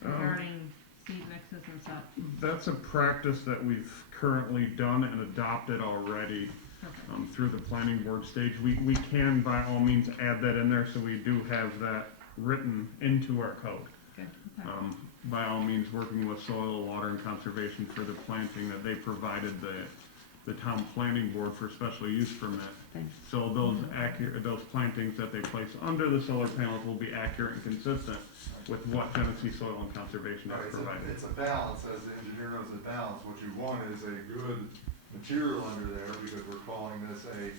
regarding seed mixes and such? That's a practice that we've currently done and adopted already Perfect. through the planning board stage. We can by all means add that in there, so we do have that written into our code. Good, okay. By all means, working with soil, water, and conservation for the planting that they provided the town planning board for special use permit. Thanks. So those plantings that they place under the solar panels will be accurate and consistent with what Genesee Soil and Conservation has Right, provided. it's a balance, as the engineer knows, a balance. What you want is a good material under there, because we're calling this a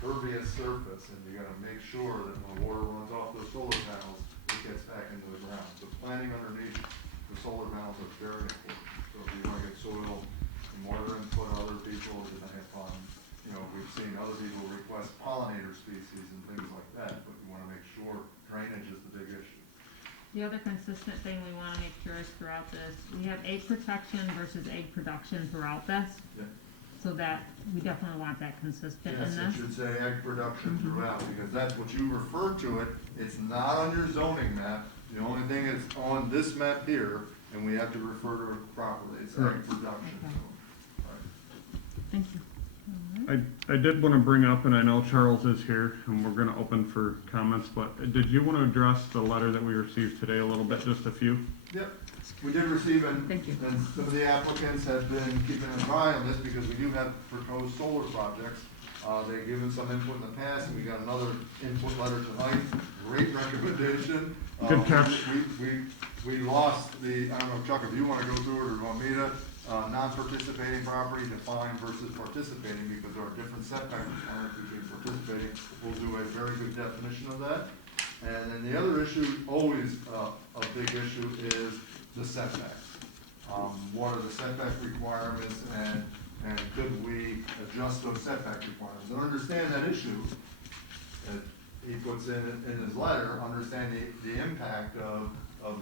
pervious surface, and you gotta make sure that when the water runs off those solar panels, it gets back into the ground. So planting underneath the solar panels is very important. So if you wanna get soil and water input, other people, depending upon, we've seen other people request pollinator species and things like that, but you wanna make sure drainage is the big issue. The other consistent thing we wanna make sure is throughout this, we have egg protection versus egg production throughout this. Yeah. So that, we definitely want that consistent in Yes, it this. should say egg production throughout, because that's what you refer to it. It's not on your zoning map. The only thing is on this map here, and we have to refer to it properly. It's egg Right. production. Okay. So, right. Thank you. I did want to bring up, and I know Charles is here, and we're going to open for comments, but did you want to address the letter that we received today a little bit, just a few? Yep, we did receive, and Thank you. some of the applicants have been keeping an eye on this because we do have proposed solar projects. They've given some input in the past, and we got another input letter tonight, great recommendation. Good catch. We lost the, I don't know, Chuck, if you wanna go through it, or do you want me to, non-participating property defined versus participating, because there are different setback requirements between participating. We'll do a very good definition of that. And then the other issue, always a big issue, is the setbacks. What are the setback requirements, and could we adjust those setback requirements? And understand that issue, that he puts in his letter, understand the impact of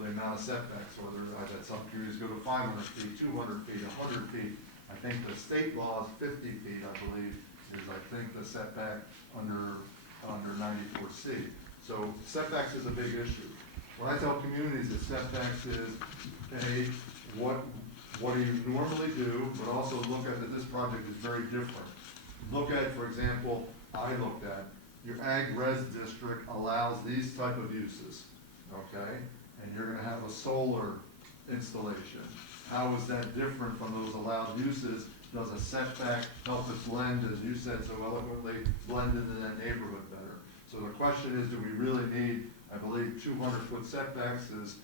the amount of setbacks, whether I've had some communities go to 500 feet, 200 feet, 100 feet. I think the state law is 50 feet, I believe, is I think the setback under 94C. So setbacks is a big issue. What I tell communities is setbacks is, hey, what do you normally do, but also look at that this project is very different. Look at, for example, I looked at, your ag res district allows these type of uses, okay? And you're gonna have a solar installation. How is that different from those allowed uses? Does a setback help it blend, as you said so eloquently, blend into that neighborhood better? So the question is, do we really need, I believe 200-foot setbacks is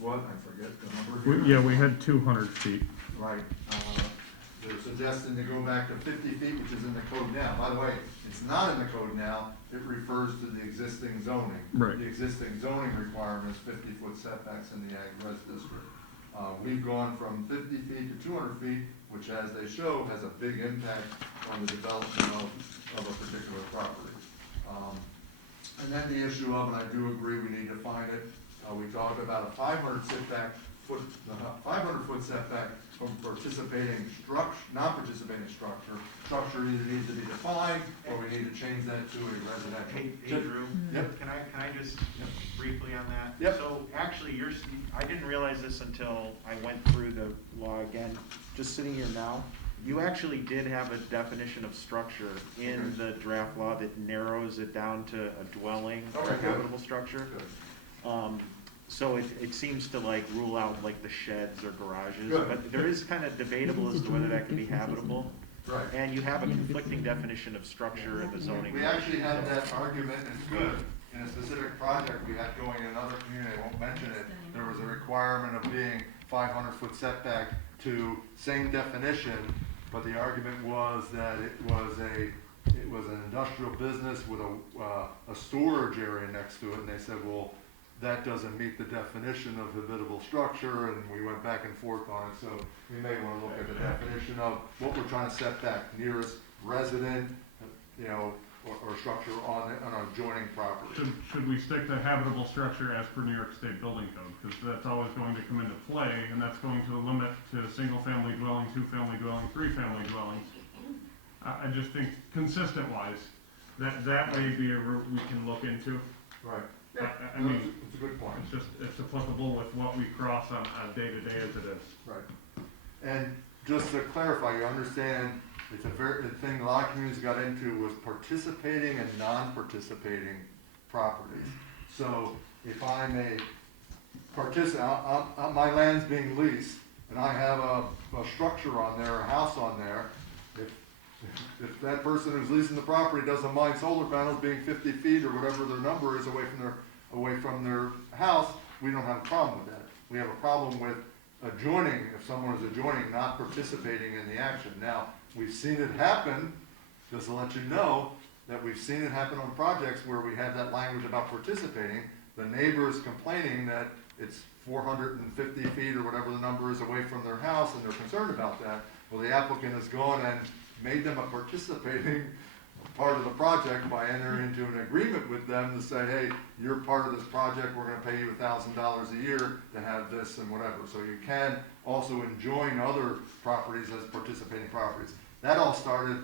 what? I forget the number here. Yeah, we had 200 feet. Right. They're suggesting to go back to 50 feet, which is in the code now. By the way, it's not in the code now. It refers to the existing zoning. Right. The existing zoning requirements, 50-foot setbacks in the ag res district. We've gone from 50 feet to 200 feet, which, as they show, has a big impact on the development of a particular property. And then the issue of, and I do agree we need to find it, we talked about a 500-foot setback from participating structure, non-participating structure. Structure either needs to be defined, or we need to change that to a residential. Hey, Drew, Yep. can I just briefly on that? Yep. So actually, I didn't realize this until I went through the law again, just sitting here now. You actually did have a definition of structure in the draft law that narrows it down to a dwelling or a Okay, good. habitable structure. Good. So it seems to like rule out like the sheds or garages, Good. but there is kind of debatable as to whether that can be habitable. Right. And you have a conflicting definition of structure in the zoning. We actually had that argument, and it's good, in a specific project we had going in another community, I won't mention it. There was a requirement of being 500-foot setback to same definition, but the argument was that it was an industrial business with a storage area next to it, and they said, well, that doesn't meet the definition of habitable structure, and we went back and forth on it. So we may want to look at the definition of what we're trying to set back, nearest resident, or structure on an adjoining property. Should we stick to habitable structure as per New York State Building Code? Because that's always going to come into play, and that's going to limit to single-family dwelling, two-family dwelling, three-family dwellings. I just think consistent-wise, that may be a route we can look into. Right. I mean, it's a good point. it's applicable with what we cross on a day-to-day as it is. Right. And just to clarify, you understand, it's the thing a lot of communities got into was participating and non-participating properties. So if I'm my land's being leased, and I have a structure on there, a house on there, if that person who's leasing the property doesn't mind solar panels being 50 feet or whatever their number is away from their house, we don't have a problem with that. We have a problem with adjoining, if someone is adjoining, not participating in the action. Now, we've seen it happen, just to let you know, that we've seen it happen on projects where we have that language about participating. The neighbor's complaining that it's 450 feet or whatever the number is away from their house, and they're concerned about that. Well, the applicant has gone and made them a participating part of the project by entering into an agreement with them to say, hey, you're part of this project, we're gonna pay you $1,000 a year to have this and whatever. So you can also enjoin other properties as participating properties. That all started,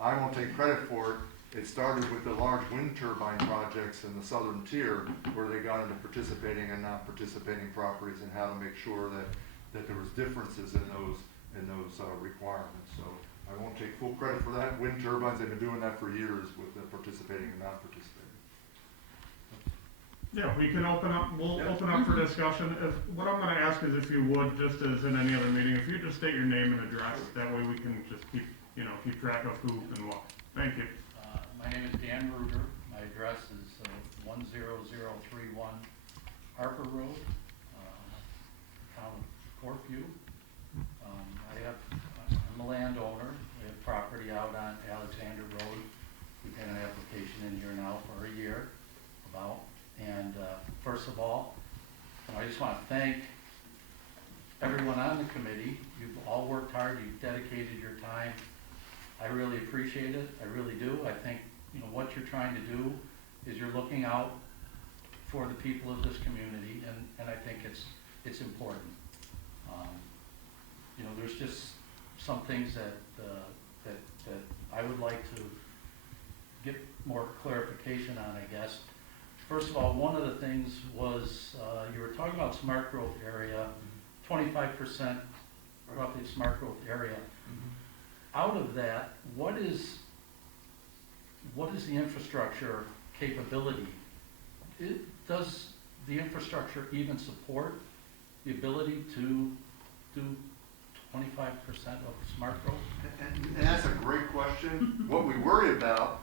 I won't take credit for it, it started with the large wind turbine projects in the southern tier, where they got into participating and not participating properties and how to make sure that there was differences in those requirements. So I won't take full credit for that. Wind turbines, they've been doing that for years with the participating and not participating. Yeah, we can we'll open up for discussion. What I'm gonna ask is if you would, just as in any other meeting, if you just state your name and address, that way we can just keep track of who and what. Thank you. My name is Dan Ruger. My address is 10031 Harper Road, town of Corkview. I'm a landowner. We have property out on Alexander Road. We've had an application in here now for a year, about. And first of all, I just want to thank everyone on the committee. You've all worked hard. You've dedicated your time. I really appreciate it. I really do. I think what you're trying to do is you're looking out for the people of this community, and I think it's important. There's just some things that I would like to get more clarification on, I guess. First of all, one of the things was you were talking about smart growth area, 25% roughly smart growth area. Out of that, what is the infrastructure capability? Does the infrastructure even support the ability to do 25% of smart growth? And that's a great question. What we worry about,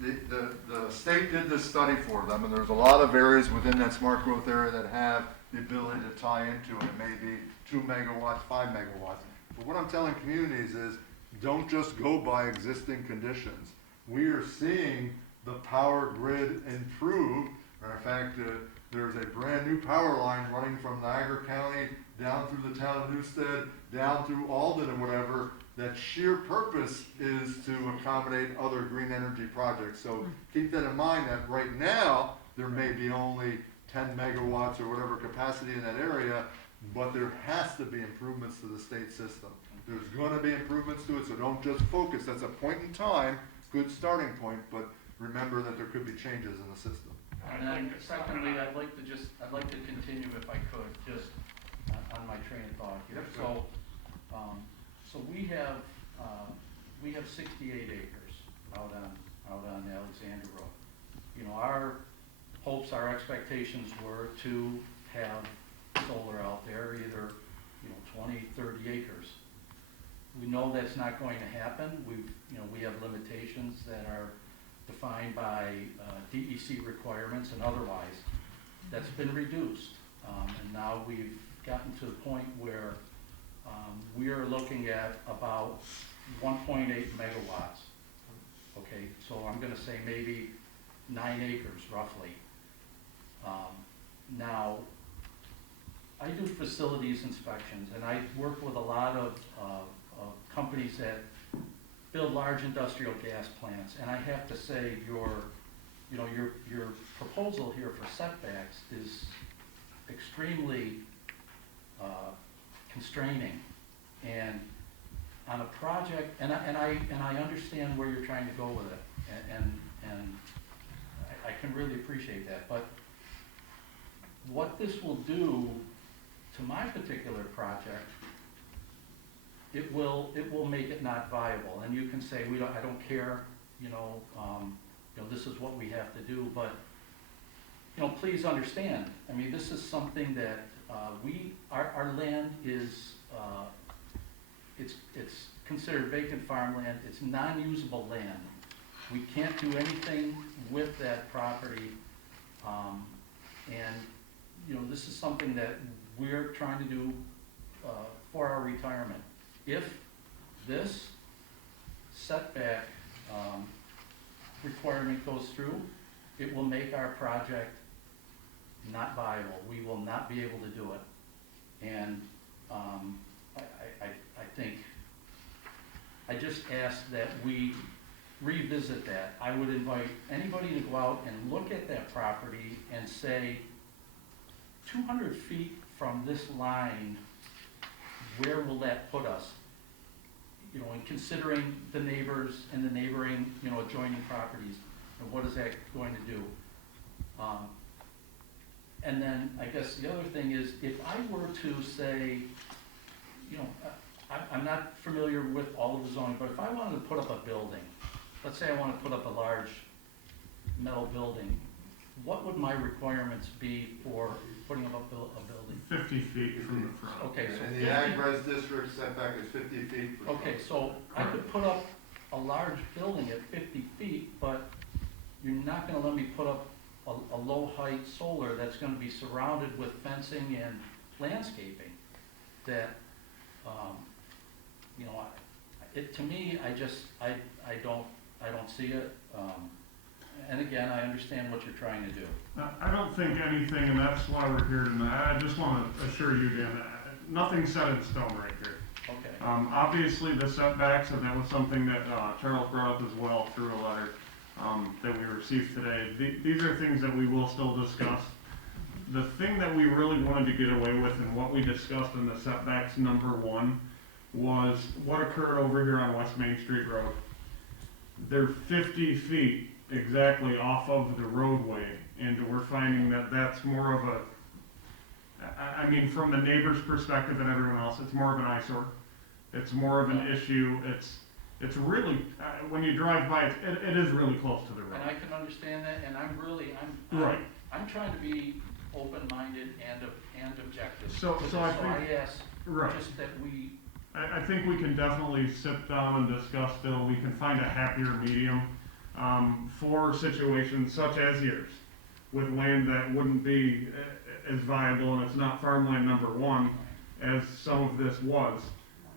the state did this study for them, and there's a lot of areas within that smart growth area that have the ability to tie into it. It may be 2 megawatts, 5 megawatts. But what I'm telling communities is, don't just go by existing conditions. We are seeing the power grid improve. Matter of fact, there's a brand new power line running from Niagara County down through the town of Newstead, down through Alden and whatever. That sheer purpose is to accommodate other green energy projects. So keep that in mind, that right now there may be only 10 megawatts or whatever capacity in that area, but there has to be improvements to the state system. There's going to be improvements to it, so don't just focus. That's a point in time, good starting point, but remember that there could be changes in the system. And then secondly, I'd like to continue if I could, just on my train of thought here. Yep, So we have 68 acres out on Alexander Road. Our hopes, our expectations were to have solar out there, either 20, 30 acres. We know that's not going to happen. We have limitations that are defined by DEC requirements and otherwise. That's been reduced, and now we've gotten to the point where we are looking at about 1.8 megawatts. Okay, so I'm going to say maybe 9 acres roughly. Now, I do facilities inspections, and I work with a lot of companies that build large industrial gas plants, and I have to say your proposal here for setbacks is extremely constraining. And on a project, and I understand where you're trying to go with it, and I can really appreciate that. But what this will do to my particular project, it will make it not viable. And you can say I don't care, this is what we have to do. But please understand. I mean, this is something that our land is. It's considered vacant farmland. It's non-usable land. We can't do anything with that property, and this is something that we're trying to do for our retirement. If this setback requirement goes through, it will make our project not viable. We will not be able to do it, and I think I just ask that we revisit that. I would invite anybody to go out and look at that property and say, 200 feet from this line, where will that put us? You know, and considering the neighbors and the neighboring, you know, adjoining properties, and what is that going to do? And then, I guess the other thing is, if I were to say, you know, I'm not familiar with all of the zoning, but if I wanted to put up a building, let's say I want to put up a large metal building, what would my requirements be for putting up a building? 50 feet from the front. Okay, so In 50. the ag res district, setback is 50 feet. for Okay, so I could put up a large building at 50 feet, but you're not gonna let me put up a low-height solar that's gonna be surrounded with fencing and landscaping that, you know, to me, I don't see it. And again, I understand what you're trying to do. I don't think anything, and that's why we're here tonight. I just want to assure you, Dan, that nothing's set in stone right here. Okay. Obviously, the setbacks, and that was something that Charles brought up as well through a letter that we received today. These are things that we will still discuss. The thing that we really wanted to get away with and what we discussed in the setbacks number 1 was what occurred over here on West Main Street Road. They're 50 feet exactly off of the roadway, and we're finding that that's more of a, I mean, from the neighbor's perspective and everyone else, it's more of an eyesore. It's more of an issue. It's really, when you drive by, it is really close to the road. And I can understand that, and Right. I'm trying to be open-minded and objective. So I think, I ask right. just that we, I think we can definitely sit down and discuss, Bill. We can find a happier medium for situations such as yours, with land that wouldn't be as viable, and it's not farmland number 1, as some of this was.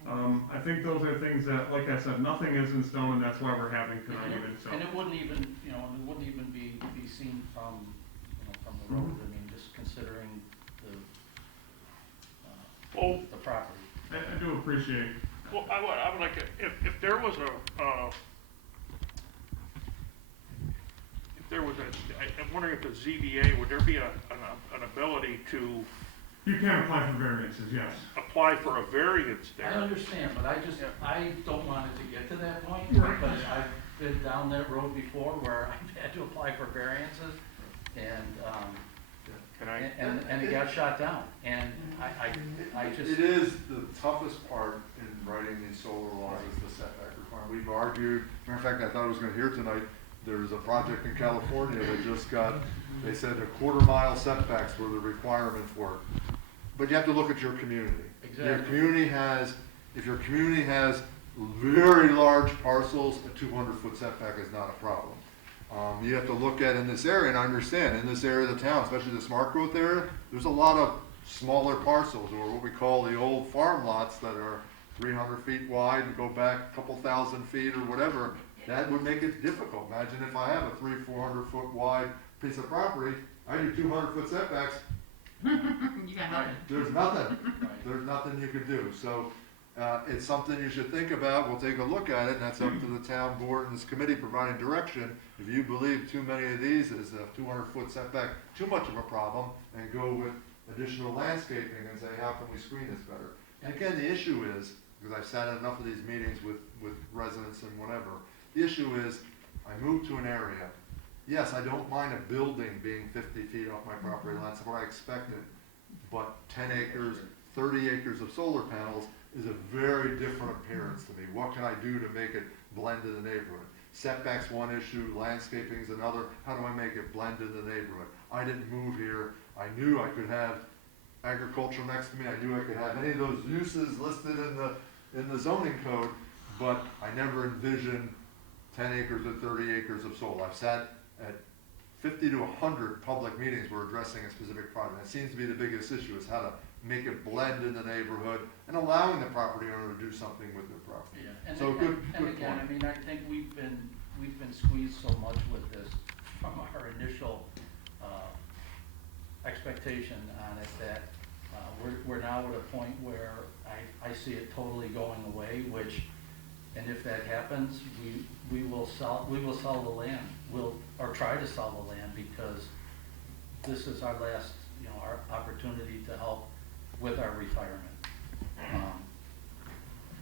I think those are things that, like I said, nothing is in stone, and that's why we're having tonight even, so. and it wouldn't even, you know, it wouldn't even be seen from, you know, from the road. I mean, just considering the property. I do appreciate. Well, I would like to, if there was I'm wondering if the ZBA, would there be an ability to You can apply for variances, yes. apply for a variance I there? understand, but I don't want it to get to that point, Right. because I've been down that road before where I've had to apply for variances, and, Can I? and it got shot down, and I just. It is the toughest part in writing these solar laws is the setback requirement. We've argued, matter of fact, I thought I was gonna hear tonight, there's a project in California that just got, they said a quarter-mile setbacks were the requirement for it. But you have to look at your community. Your Exactly. community has, if your community has very large parcels, a 200-foot setback is not a problem. You have to look at in this area, and I understand, in this area of the town, especially the smart growth area, there's a lot of smaller parcels, or what we call the old farm lots that are 300 feet wide and go back a couple thousand feet or whatever. That would make it difficult. Imagine if I have a 300-400 foot wide piece of property, I do 200-foot setbacks, You got nothing. there's nothing. Right. There's nothing you can do. So it's something you should think about. We'll take a look at it, and that's up to the town board and this committee providing direction. If you believe too many of these is a 200-foot setback, too much of a problem, and go with additional landscaping and say, how can we screen this better? And again, the issue is, because I've sat in enough of these meetings with residents and whatever, the issue is, I moved to an area. Yes, I don't mind a building being 50 feet off my property line, that's what I expected. But 10 acres, 30 acres of solar panels is a very different appearance to me. What can I do to make it blend in the neighborhood? Setback's one issue, landscaping's another. How do I make it blend in the neighborhood? I didn't move here. I knew I could have agriculture next to me. I knew I could have any of those uses listed in the zoning code, but I never envisioned 10 acres or 30 acres of solar. I've sat at 50 to 100 public meetings where addressing a specific project. That seems to be the biggest issue, is how to make it blend in the neighborhood and allowing the property owner to do something with their property. Yeah, and, So and, good and again, point. I mean, I think we've been squeezed so much with this from our initial, expectation on it that, we're now at a point where I see it totally going away, which, And if that happens, we will sell the land, or try to sell the land, because this is our last, our opportunity to help with our retirement.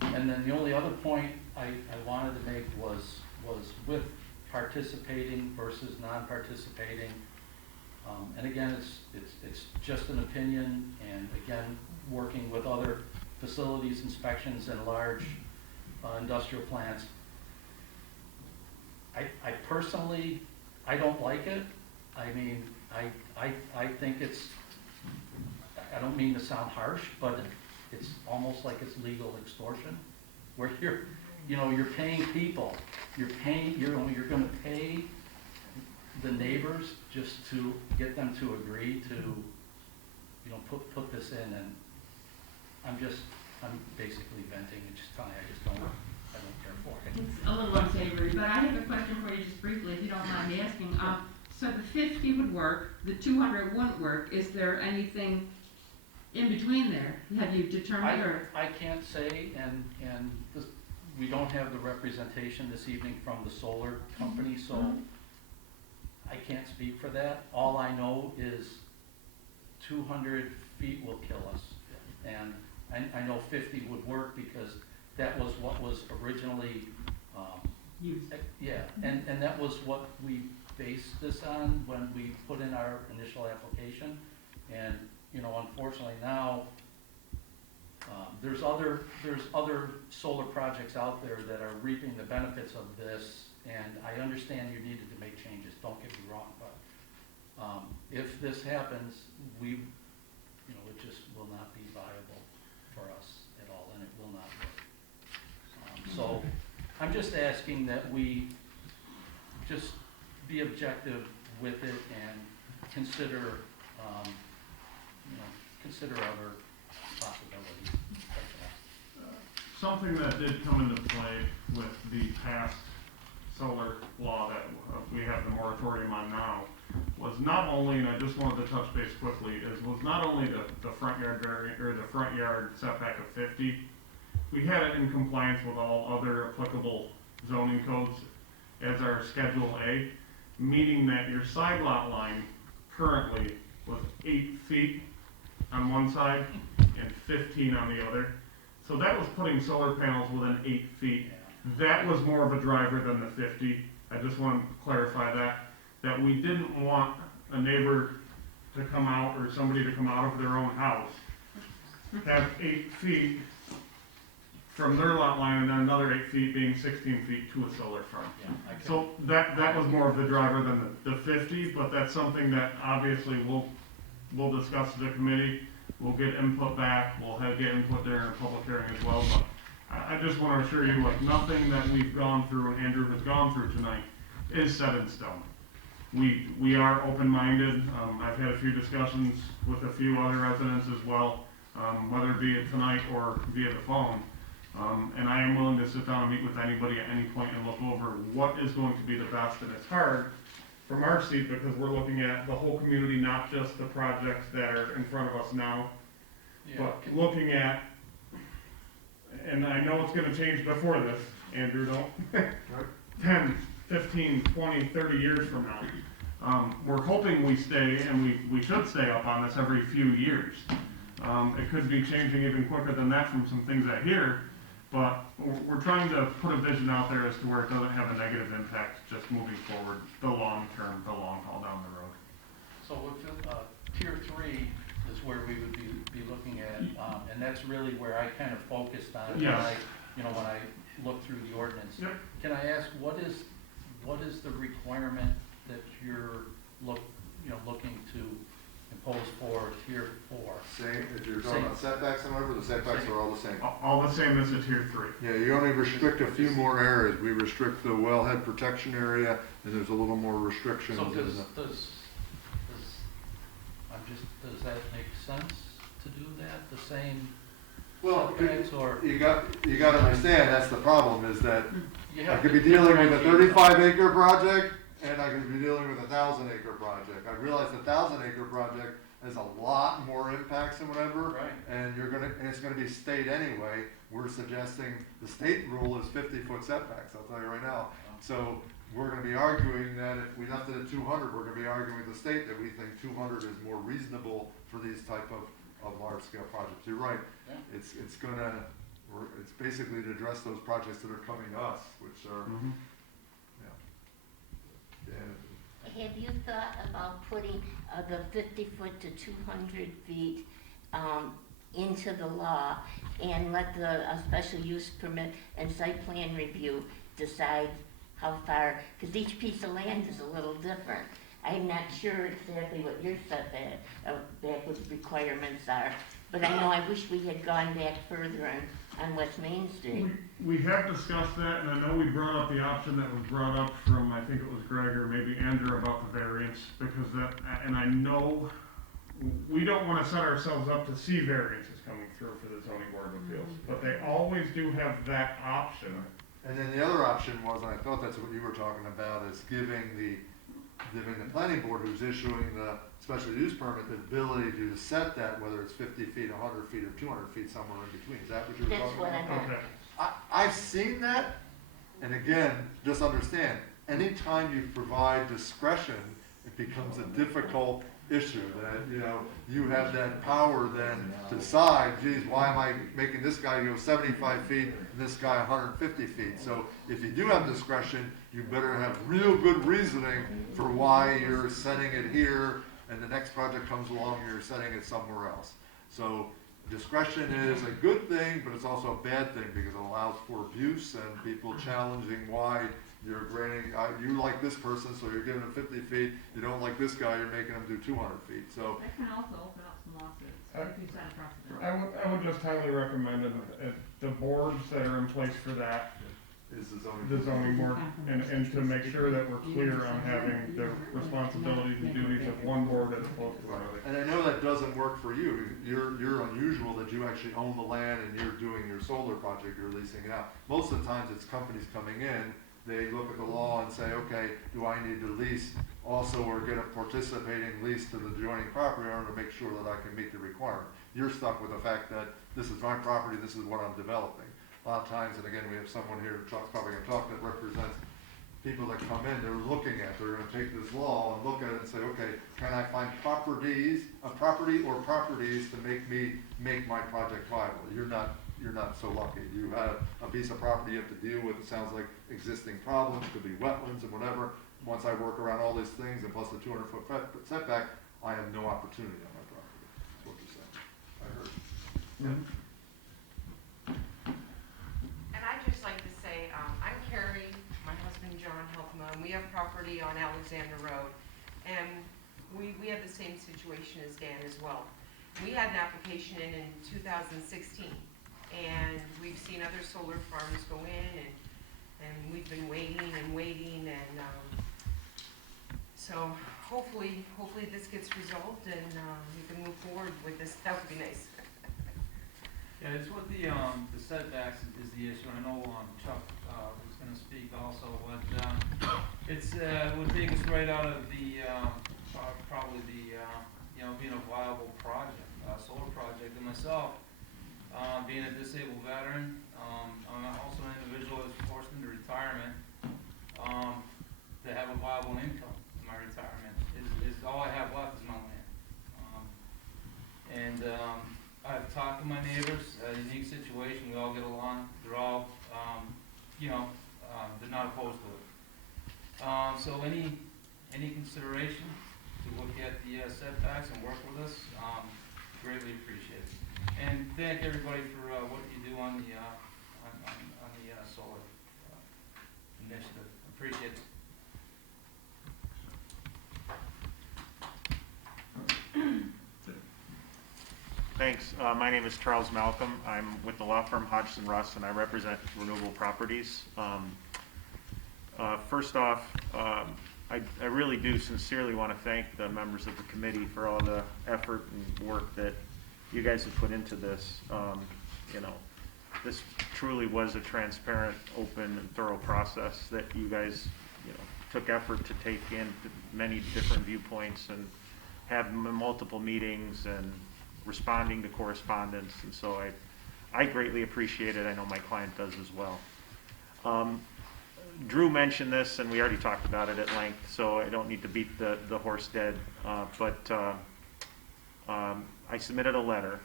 And then the only other point I wanted to make was with participating versus non-participating. And again, it's just an opinion, and again, working with other facilities inspections and large industrial plants. I personally, I don't like it. I mean, I think it's, I don't mean to sound harsh, but it's almost like it's legal extortion, where you're paying people, you're gonna pay the neighbors just to get them to agree to, put this in, and I'm basically venting and just telling you, I don't care for it. It's a little unsavory, but I have a question for you just briefly, if you don't mind me asking. So the 50 would work, the 200 wouldn't work. Is there anything in between there? Have you determined, or? I can't say, and we don't have the representation this evening from the solar company, so I can't speak for that. All I know is 200 feet will kill us, and I know 50 would work because that was what was originally Used. yeah, and that was what we based this on when we put in our initial application. And unfortunately now there's other solar projects out there that are reaping the benefits of this, and I understand you needed to make changes, don't get me wrong, but if this happens, it just will not be viable for us at all, and it will not work. So I'm just asking that we just be objective with it and consider other possibilities. Something that did come into play with the past solar law that we have the moratorium on now was not only, and I just wanted to touch base quickly, was not only the front yard variant, or the front yard setback of 50. We had it in compliance with all other applicable zoning codes as our Schedule A, meaning that your side lot line currently was 8 feet on one side and 15 on the other. So that was putting solar panels within 8 feet. That was more of a driver than the 50. I just want to clarify that we didn't want a neighbor to come out, or somebody to come out of their own house, have 8 feet from their lot line, and then another 8 feet being 16 feet to a solar farm. Yeah, So that was more of the driver than the 50, but that's something that obviously we'll discuss as a committee. We'll get input back, we'll get input there in a public hearing as well, but I just want to assure you, like, nothing that we've gone through and Andrew has gone through tonight is set in stone. We are open-minded. I've had a few discussions with a few other residents as well, whether it be tonight or via the phone. And I am willing to sit down and meet with anybody at any point and look over what is going to be the best. And it's hard from our seat because we're looking at the whole community, not just the projects that are in front of us now, but looking at, and I know it's gonna change before this, Andrew, don't, 10, 15, 20, 30 years from now. We're hoping we stay, and we should stay up on this every few years. It could be changing even quicker than that from some things I hear, but we're trying to put a vision out there as to where it doesn't have a negative impact, just moving forward, the long term, the long haul down the road. So with tier 3 is where we would be looking at, and that's really where I kind of focused on Yes. when I looked through the ordinance. Yep. Can I ask, what is the requirement that you're looking to impose for tier 4? Same, if you're talking about setbacks and whatever, the setbacks are all the same. All the same as a tier 3. Yeah, you only restrict a few more areas. We restrict the wellhead protection area, and there's a little more restrictions. So in does the- does that make sense to do that, the same Well, setbacks, or? you got to understand, that's the problem, is that You I have could to be dealing with a differentiate 35-acre project, and I could be dealing with a 1,000-acre project. I realize the 1,000-acre project as a lot more impacts and whatever. Right. And it's gonna be state anyway. We're suggesting the state rule is 50-foot setbacks, I'll tell you right now. So we're gonna be arguing that if we left it at 200, we're gonna be arguing with the state that we think 200 is more reasonable for these type of large scale projects. You're right. Yeah. It's basically to address those projects that are coming to us, which are, Mhm. yeah. Have you thought about putting the 50-foot to 200 feet into the law and let the special use permit and site plan review decide how far, because each piece of land is a little different. I'm not sure exactly what your setback requirements are, but I know I wish we had gone back further on West Main Street. We have discussed that, and I know we brought up the option that was brought up from, I think it was Greg or maybe Andrew, about the variance, because that, and I know we don't want to set ourselves up to see variances coming through for the zoning board of appeals, but they always do have that option. And then the other option was, and I thought that's what you were talking about, is giving the planning board who's issuing the special use permit the ability to set that, whether it's 50 feet, 100 feet, or 200 feet, somewhere in between. Is that what you were That's talking what about? I meant. Okay. I've seen that, and again, just understand, anytime you provide discretion, it becomes a difficult issue, that, you have that power then to decide, geez, why am I making this guy go 75 feet and this guy 150 feet? So if you do have discretion, you better have real good reasoning for why you're setting it here, and the next project comes along, you're setting it somewhere else. So discretion is a good thing, but it's also a bad thing, because it allows for abuse and people challenging why you're granting, you like this person, so you're giving him 50 feet, you don't like this guy, you're making him do 200 feet, so. That can also open up some lawsuits if you set a precedent. I would just highly recommend it, the boards that are in place for that, Is the zoning board, and to make sure that we're clear on having the responsibilities and duties of one board as opposed to another. And I know that doesn't work for you, you're unusual that you actually own the land and you're doing your solar project, you're leasing it out. Most of the times it's companies coming in, they look at the law and say, okay, do I need to lease also or get a participating lease to the adjoining property owner to make sure that I can meet the requirement? You're stuck with the fact that this is my property, this is what I'm developing. A lot of times, and again, we have someone here, Chuck's probably gonna talk, that represents people that come in, they're looking at, they're gonna take this law and look at it and say, okay, can I find property or properties to make my project viable? You're not so lucky. You have a piece of property you have to deal with, it sounds like existing problems, could be wetlands and whatever. Once I work around all these things, and plus the 200-foot setback, I have no opportunity on my property. That's what you're saying. I heard. And I'd just like to say, I'm Carrie, my husband John helped him, and we have property on Alexander Road. And we have the same situation as Dan as well. We had an application in 2016. And we've seen other solar farms go in, and we've been waiting, and so hopefully this gets resolved, and we can move forward with this. That would be nice. Yeah, it's what the setbacks is the issue. I know Chuck was going to speak also, but it's it would take us right out of the probably the being a viable project, solar project. And myself, being a disabled veteran, I'm also an individual that's forced into retirement. To have a viable income in my retirement is all I have left is my land. I've talked to my neighbors, a unique situation, we all get along, they're all, they're not opposed to it. So any consideration to look at the setbacks and work with us, greatly appreciated. And thank everybody for what you do on the solar initiative. Appreciate it. Thanks. My name is Charles Malcolm. I'm with the law firm Hodgson Russ, and I represent Renewable Properties. First off, I really do sincerely want to thank the members of the committee for all the effort and work that you guys have put into this. This truly was a transparent, open, and thorough process that you guys, took effort to take in many different viewpoints and have multiple meetings and responding to correspondence, and so I greatly appreciate it. I know my client does as well. Drew mentioned this, and we already talked about it at length, so I don't need to beat the horse dead, but I submitted a letter,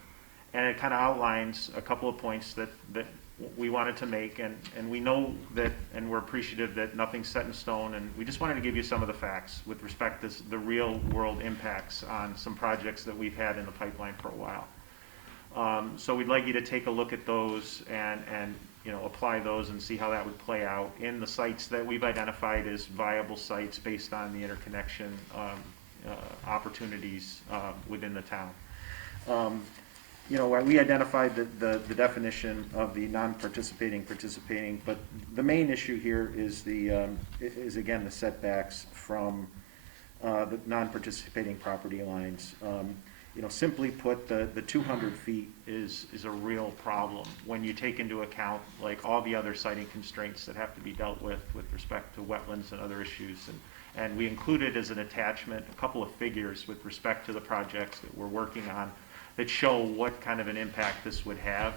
and it kind of outlines a couple of points that we wanted to make, and we know that, and we're appreciative that nothing's set in stone, and we just wanted to give you some of the facts with respect to the real world impacts on some projects that we've had in the pipeline for a while. So we'd like you to take a look at those and apply those and see how that would play out in the sites that we've identified as viable sites based on the interconnection opportunities within the town. We identified the definition of the participating, but the main issue here is again the setbacks from the non-participating property lines. Simply put, the 200 feet is a real problem when you take into account like all the other siting constraints that have to be dealt with respect to wetlands and other issues. And we included as an attachment a couple of figures with respect to the projects that we're working on that show what kind of an impact this would have.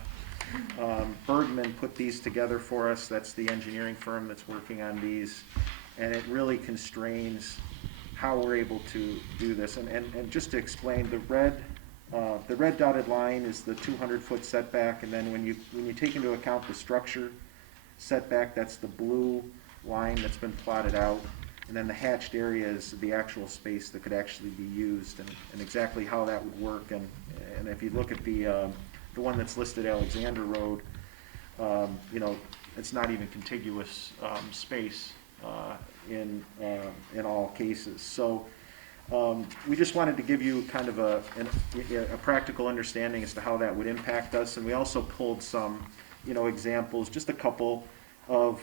Bergman put these together for us. That's the engineering firm that's working on these, and it really constrains how we're able to do this. And just to explain, the red dotted line is the 200-foot setback, and then when you take into account the structure setback, that's the blue line that's been plotted out, and then the hatched area is the actual space that could actually be used, and exactly how that would work. And if you look at the one that's listed Alexander Road, it's not even contiguous space in all cases. So we just wanted to give you kind of a practical understanding as to how that would impact us, and we also pulled some examples, just a couple of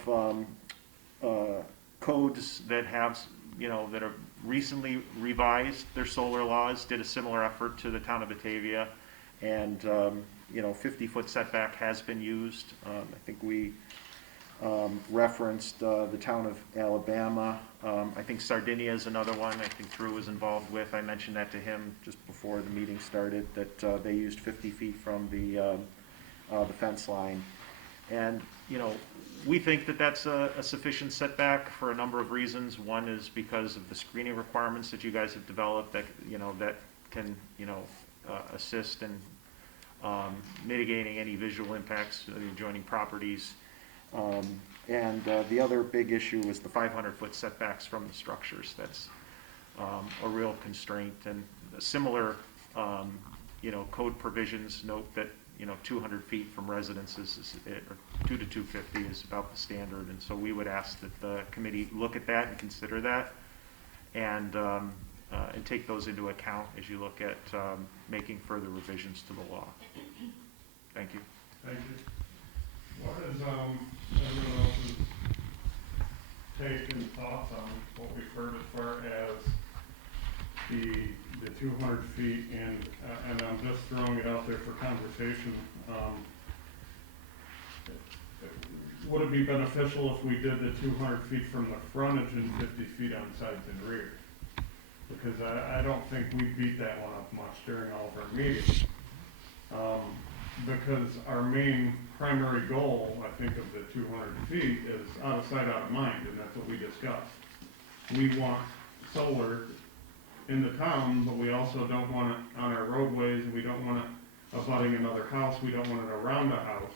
codes that have that have recently revised their solar laws, did a similar effort to the town of Batavia, and 50-foot setback has been used. I think we referenced the town of Alabama. I think Sardinia is another one I think Drew was involved with. I mentioned that to him just before the meeting started, that they used 50 feet from the fence line. And we think that that's a sufficient setback for a number of reasons. One is because of the screening requirements that you guys have developed that that can assist in mitigating any visual impacts of the adjoining properties. And the other big issue is the 500-foot setbacks from the structures. That's a real constraint, and similar code provisions note that 200 feet from residences or 2 to 250 is about the standard, and so we would ask that the committee look at that and consider that, and take those into account as you look at making further revisions to the law. Thank you. Thank you. What is everyone else's take and thoughts on what we've heard as far as the 200 feet, and I'm just throwing it out there for conversation. Would it be beneficial if we did the 200 feet from the frontage and 50 feet on sides and rear? Because I don't think we beat that one up much during all of our meetings. Because our main primary goal, I think, of the 200 feet is out of sight, out of mind, and that's what we discussed. We want solar in the town, but we also don't want it on our roadways, and we don't want it abutting another house, we don't want it around a house.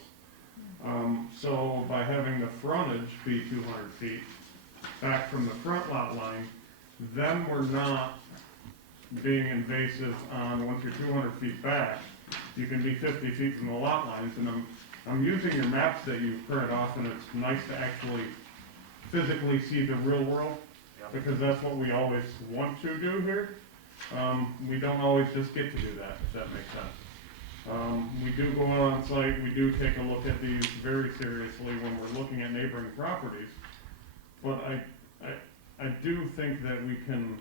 So by having the frontage be 200 feet back from the front lot line, then we're not being invasive on, once you're 200 feet back, you can be 50 feet from the lot lines, and I'm using your maps that you printed off, and it's nice to actually physically see the real world, because that's what we always want to do here. We don't always just get to do that, if that makes sense. We do go on site, we do take a look at these very seriously when we're looking at neighboring properties, but I do think that we can,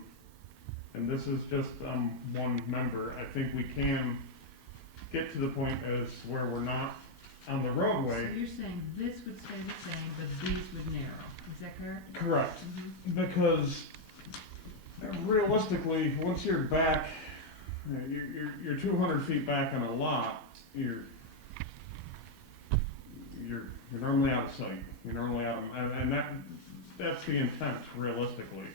and this is just one member, I think we can get to the point as where we're not on the roadway. So you're saying this would stay the same, but these would narrow, is that correct? Correct. Mm-hmm. Because Realistically, once you're back, you're 200 feet back on a lot, you're normally out of sight. You're normally out of, and that's the intent, realistically,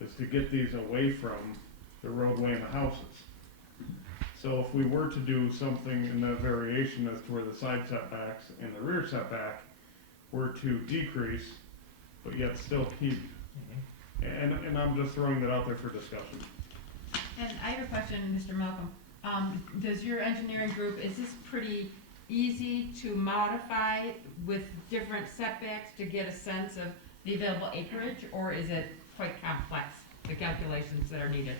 is to get these away from the roadway and the houses. So if we were to do something in that variation as to where the side setbacks and the rear setback were to decrease, but yet still keep, and I'm just throwing that out there for discussion. And I have a question, Mr. Malcolm. Does your engineering group, is this pretty easy to modify with different setbacks to get a sense of the available acreage, or is it quite complex, the calculations that are needed?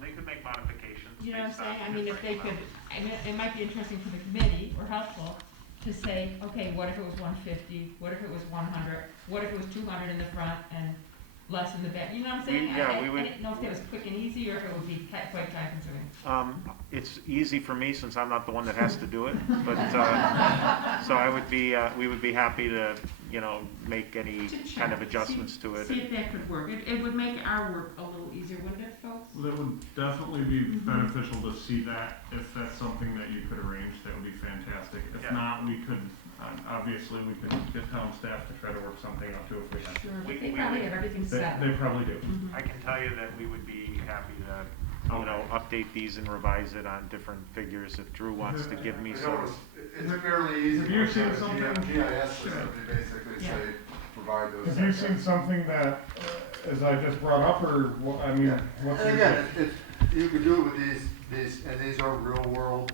They could make modifications. You know what I'm based on saying? I mean, if they different could, I mean, it might be interesting for the committee, or helpful, to say, okay, what if it was 150, what if it was 100, what if it was 200 in the front and less in the back, you know what I'm saying? I didn't know if it was quick and easy, or if it would be quite time consuming. It's easy for me since I'm not the one that has to do it, but, so I would be, we would be happy to, you know, make any kind of adjustments to it. See if that could work. It would make our work a little easier, wouldn't it, folks? That would definitely be beneficial to see that. If that's something that you could arrange, that would be fantastic. If Yeah. not, we could, obviously, we could get town staff to try to work something out too if we had to. Sure, We- but they we probably would- have everything They, set. they probably do. I can tell you that we would be happy to, you know, update these and revise it on different figures if Drew wants to give me You some. know, it's fairly easy. Have you seen because something? GIS Sure. system, they basically Yeah. say, provide those. Have you seen something that, as I just brought up, or, I mean, Yeah. what's And your? again, you could do it with these are real world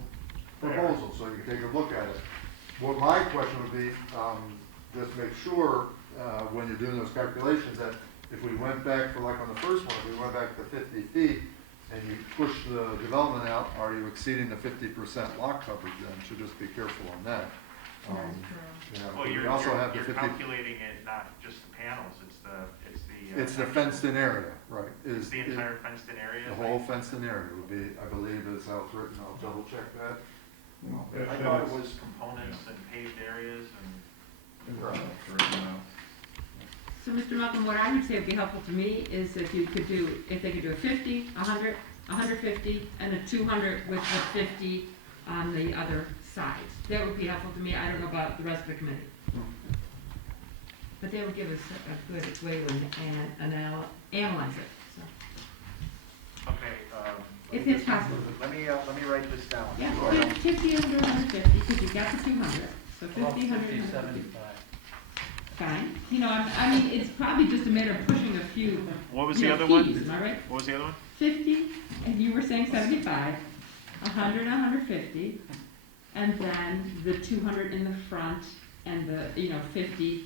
proposals, so you can take a look at it. What my question would be, just make sure, when you're doing those calculations, that if we went back for, like on the first one, if we went back to 50 feet, and you push the development out, are you exceeding the 50% lot coverage then? So just be careful on that. Well, We you're also have the 50. calculating it, not just the panels, It's the fenced-in area, right. It's the entire fenced-in area? The whole fenced-in area would be, I believe is how it's written, I'll double check that. I thought it was components and paved areas and. So, Mr. Malcolm, what I would say would be helpful to me is if you could do, if they could do a 50, 100, 150, and a 200 with the 50 on the other sides. That would be helpful to me. I don't know about the rest of the committee. But that would give us a good way to analyze it, so. Okay, If it's possible. let me write this down. Yeah, so I don't- 50, 100, 150, because you've got the 200, so 50, About 100, 50, 150. 75. Fine. You know, I mean, it's probably just a matter of pushing a few, What was you the know, other one? keys, am I right? What was the other one? 50, and you were saying 75, 100, 150, and then the 200 in the front, and the, 50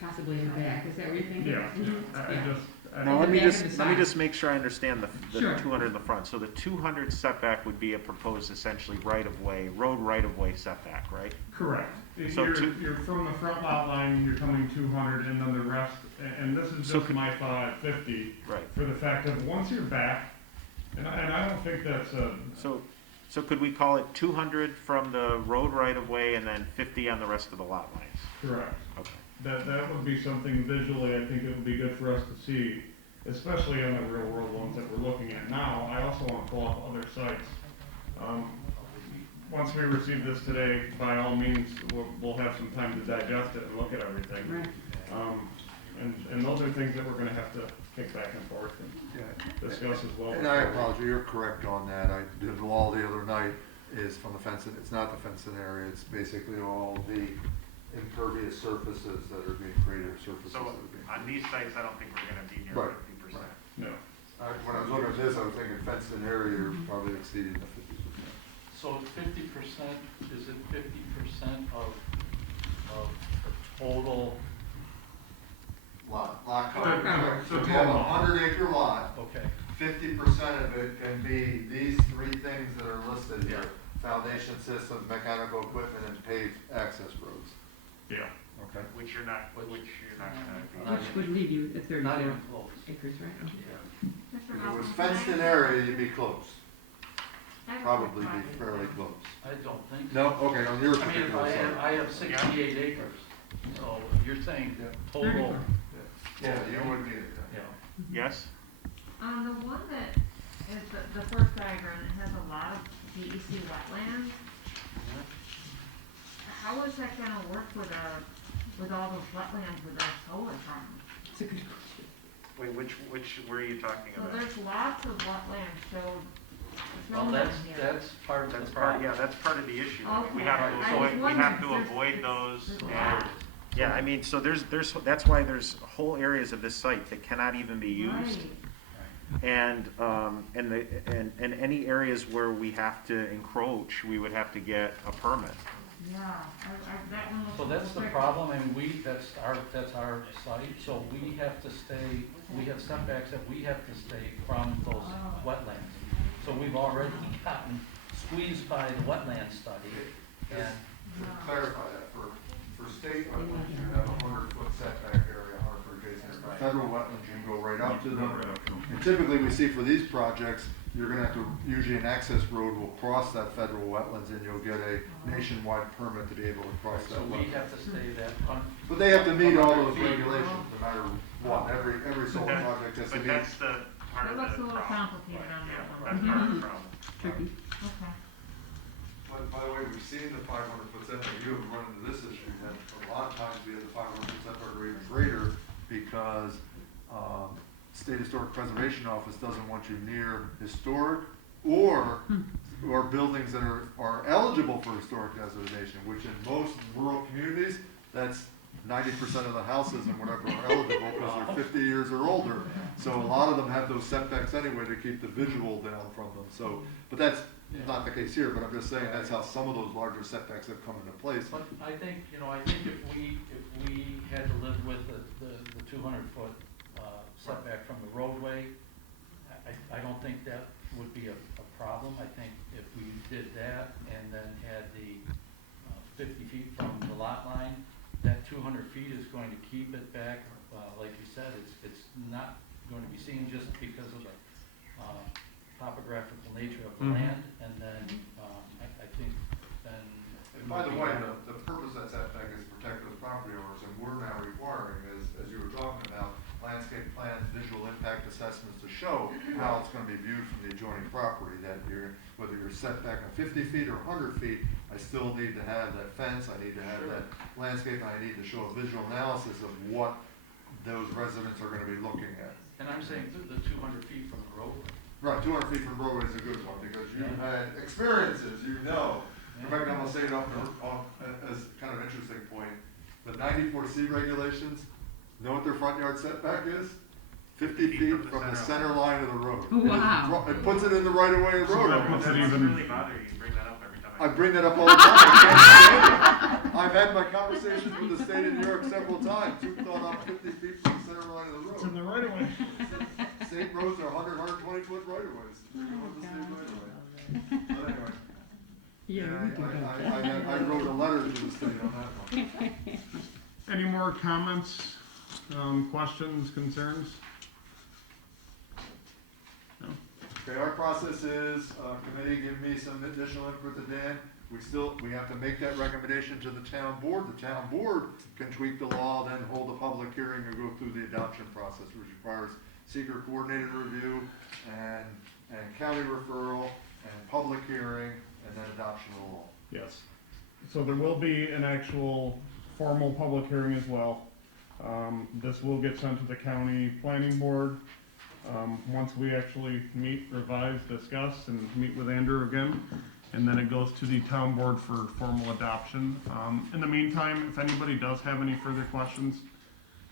possibly in the back. Is that what you're thinking? Yeah, I Yeah. just, Now, let me back and just, the let me side. just make sure I understand the Sure. 200 in the front. So the 200 setback would be a proposed essentially right-of-way, road right-of-way setback, right? correct. So You're from the front lot line, you're coming 200, and then the rest, and this is So just my thought at 50, Right. for the fact of once you're back, and I don't think that's a, So could we call it 200 from the road right-of-way and then 50 on the rest of the lot lines? correct. Okay. That would be something visually, I think it would be good for us to see, especially on the real world ones that we're looking at now. I also want to pull up other sites. Once we receive this today, by all means, we'll have some time to digest it and look at everything. Right. And those are things that we're gonna have to kick back and forth and discuss as well. And I apologize, you're correct on that. I did the wall the other night is from the fencing, it's not the fencing area, it's basically all the impervious surfaces that are being created, or surfaces that So are being. on these sites, I don't think we're gonna be near Right, 50%. No. When I was looking at this, I was thinking fenced-in area, you're probably exceeding the 50%. So 50%, is it 50% of the total? Lot coverage. coverage. So if you have a 100-acre lot, Okay, 50% of it can be these three things that are listed here. Foundation systems, mechanical equipment, and paved access roads. Yeah. Okay. Which you're not gonna be. Which would leave you at 34 not even close. acres, right? Okay. If it was fenced-in area, you'd be close. Probably be fairly close. I don't think so. No, okay, on your I mean, particular site. I have 68 acres, so you're saying total, Yeah, you wouldn't need it. yeah. Yes? On the one that is the first diagram, it has a lot of DEC wetlands. How is that gonna work with all those wetlands with our solar farm? It's a good question. Wait, where are you talking So about? there's lots of wetlands showed, Well, shown on that's, here. that's part of That's the part, problem. yeah, that's part of the issue. I mean, we Okay. have I to was avoid, we wondering, have to there's- avoid those there's and, lots. yeah, I mean, so there's, that's why there's whole areas of this site that cannot even be used. Right. And, and any areas where we have to encroach, we would have to get a permit. Yeah, that one looks. So that's the restricted. problem, and that's our site, so we have to stay, we have setbacks that we have to stay from those Oh. wetlands. So we've already gotten squeezed by the wetland study, and To clarify that, for state wetlands, you have a 100-foot setback area, 100-foot adjacent. For federal wetlands, you can go right up to them. And typically, we see for these projects, you're gonna have to, usually an access road will cross that federal wetlands, and you'll get a nationwide permit to be able to cross so that we wetland. have to stay that. But they have to meet all those 100 feet. regulations, no matter what, every solar But that- project has to But meet. that's the part It of the looks a little problem. complicated on Yeah, that one. that's part of the problem. Tricky. Okay. But by the way, we've seen the 500-foot setback, you have run into this issue, that a lot of times we have the 500-foot setback or even greater, because, State Historic Preservation Office doesn't want you near historic or buildings that are eligible for historic designation, which in most rural communities, that's 90% of the houses and whatever are eligible because they're 50 years or older. So a lot of them have those setbacks anyway to keep the visual down from them. So, but that's not the case here, but I'm just saying that's how some of those larger setbacks have come into place. But I think, if we had to live with the 200-foot setback from the roadway, I don't think that would be a problem. I think if we did that and then had the 50 feet from the lot line, that 200 feet is going to keep it back, like you said, it's not going to be seen just because of the topographical nature of the Mhm. land, and then, I think then. And by the way, the purpose of that setback is to protect those property owners, and we're now requiring, as you were talking about, landscape plans, visual impact assessments to show how it's gonna be viewed from the adjoining property, that whether you're set back on 50 feet or 100 feet, I still need to have that fence, I need to have that landscape, and I need to show a visual analysis of what those residents are gonna be looking at. And I'm saying the 200 feet from the roadway. Right, 200 feet from roadway is a good one, because you've had experiences, you know. In fact, I'm gonna say it as kind of an interesting point, the 94C regulations, know what their front yard setback is? 50 feet from the center line of the road. Wow. It puts it in the right of way of the road. that puts it even- bother you bring that up every time. I bring that up all the time, I can't stand it. I've had my conversations with the state of New York several times, who thought I'm 50 feet from the center line of the It's in road. the right of way. State roads are 120-foot right of ways. But anyway. I wrote a letter to the state on that one. Any more comments, questions, concerns? No? Okay, our process is, committee give me some additional input to Dan. We have to make that recommendation to the town board. The town board can tweak the law, then hold a public hearing or go through the adoption process, which requires seeker coordinated review and county referral and public hearing and then adoption of the law. Yes. So there will be an actual formal public hearing as well. This will get sent to the county planning board. Once we actually meet, revise, discuss, and meet with Andrew again, and then it goes to the town board for formal adoption. In the meantime, if anybody does have any further questions,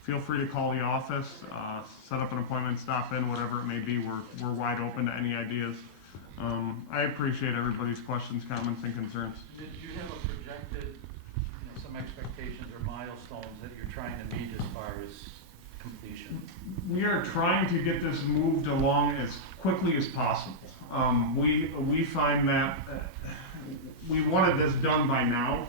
feel free to call the office, set up an appointment, stop in, whatever it may be. We're wide open to any ideas. I appreciate everybody's questions, comments, and concerns. Did you have a projected, some expectations or milestones that you're trying to meet as far as completion? We are trying to get this moved along as quickly as possible. We find that we wanted this done by now.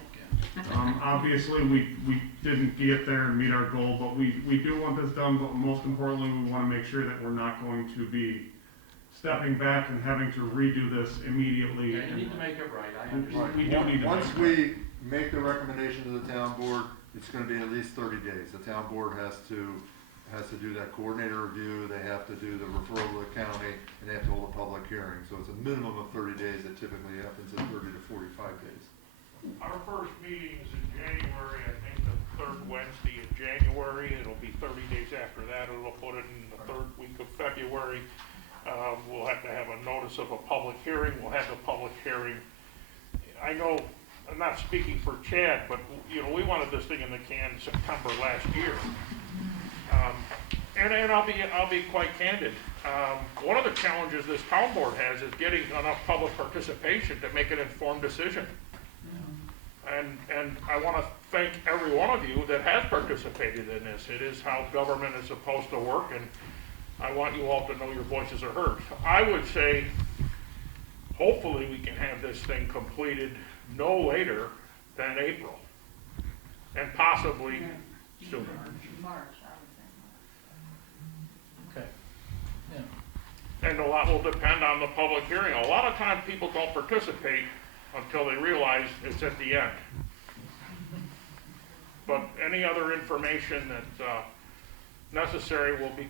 Obviously, we didn't get there and meet our goal, but we do want this done, but most importantly, we want to make sure that we're not going to be stepping back and having to redo this immediately. Yeah, you need to make it right, I understand. We do need to Once make it we make the recommendation to the town board, it's gonna be at least 30 days. The town board has to has to do that coordinator review, they have to do the referral to the county, and they have to hold a public hearing. So it's a minimum of 30 days that typically happens in 30 to 45 days. Our first meeting is in January, I think the third Wednesday in January. It'll be 30 days after that. It'll put it in the third week of February. We'll have to have a notice of a public hearing. We'll have the public hearing. I know, I'm not speaking for Chad, but, you know, we wanted this thing in the can September last year. And I'll be quite candid. One of the challenges this town board has is getting enough public participation to make an informed decision. And I want to thank every one of you that has participated in this. It is how government is supposed to work, and I want you all to know your voices are heard. I would say, hopefully we can have this thing completed no later than April, and possibly sooner. Okay, yeah. And a lot will depend on the public hearing. A lot of times people don't participate until they realize it's at the end. But any other information that's necessary will be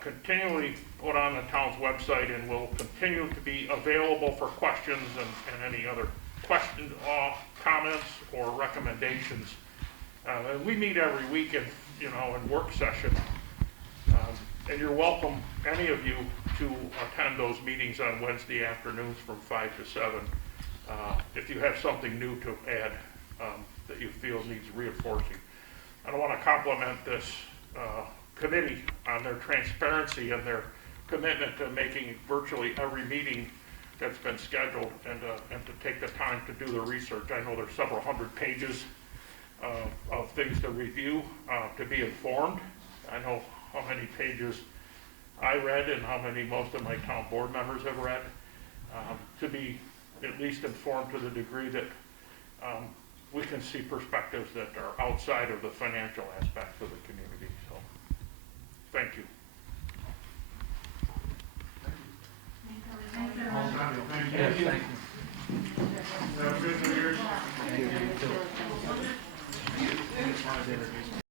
continually put on the town's website and will continue to be available for questions and any other questions, comments, or recommendations. And we meet every week in work session. And you're welcome, any of you, to attend those meetings on Wednesday afternoons from 5 to 7. If you have something new to add that you feel needs reinforcing. I want to compliment this committee on their transparency and their commitment to making virtually every meeting that's been scheduled and to take the time to do the research. I know there's several hundred pages of things to review, to be informed. I know how many pages I read and how many most of my town board members have read, to be at least informed to the degree that we can see perspectives that are outside of the financial aspects of the community. So, thank you.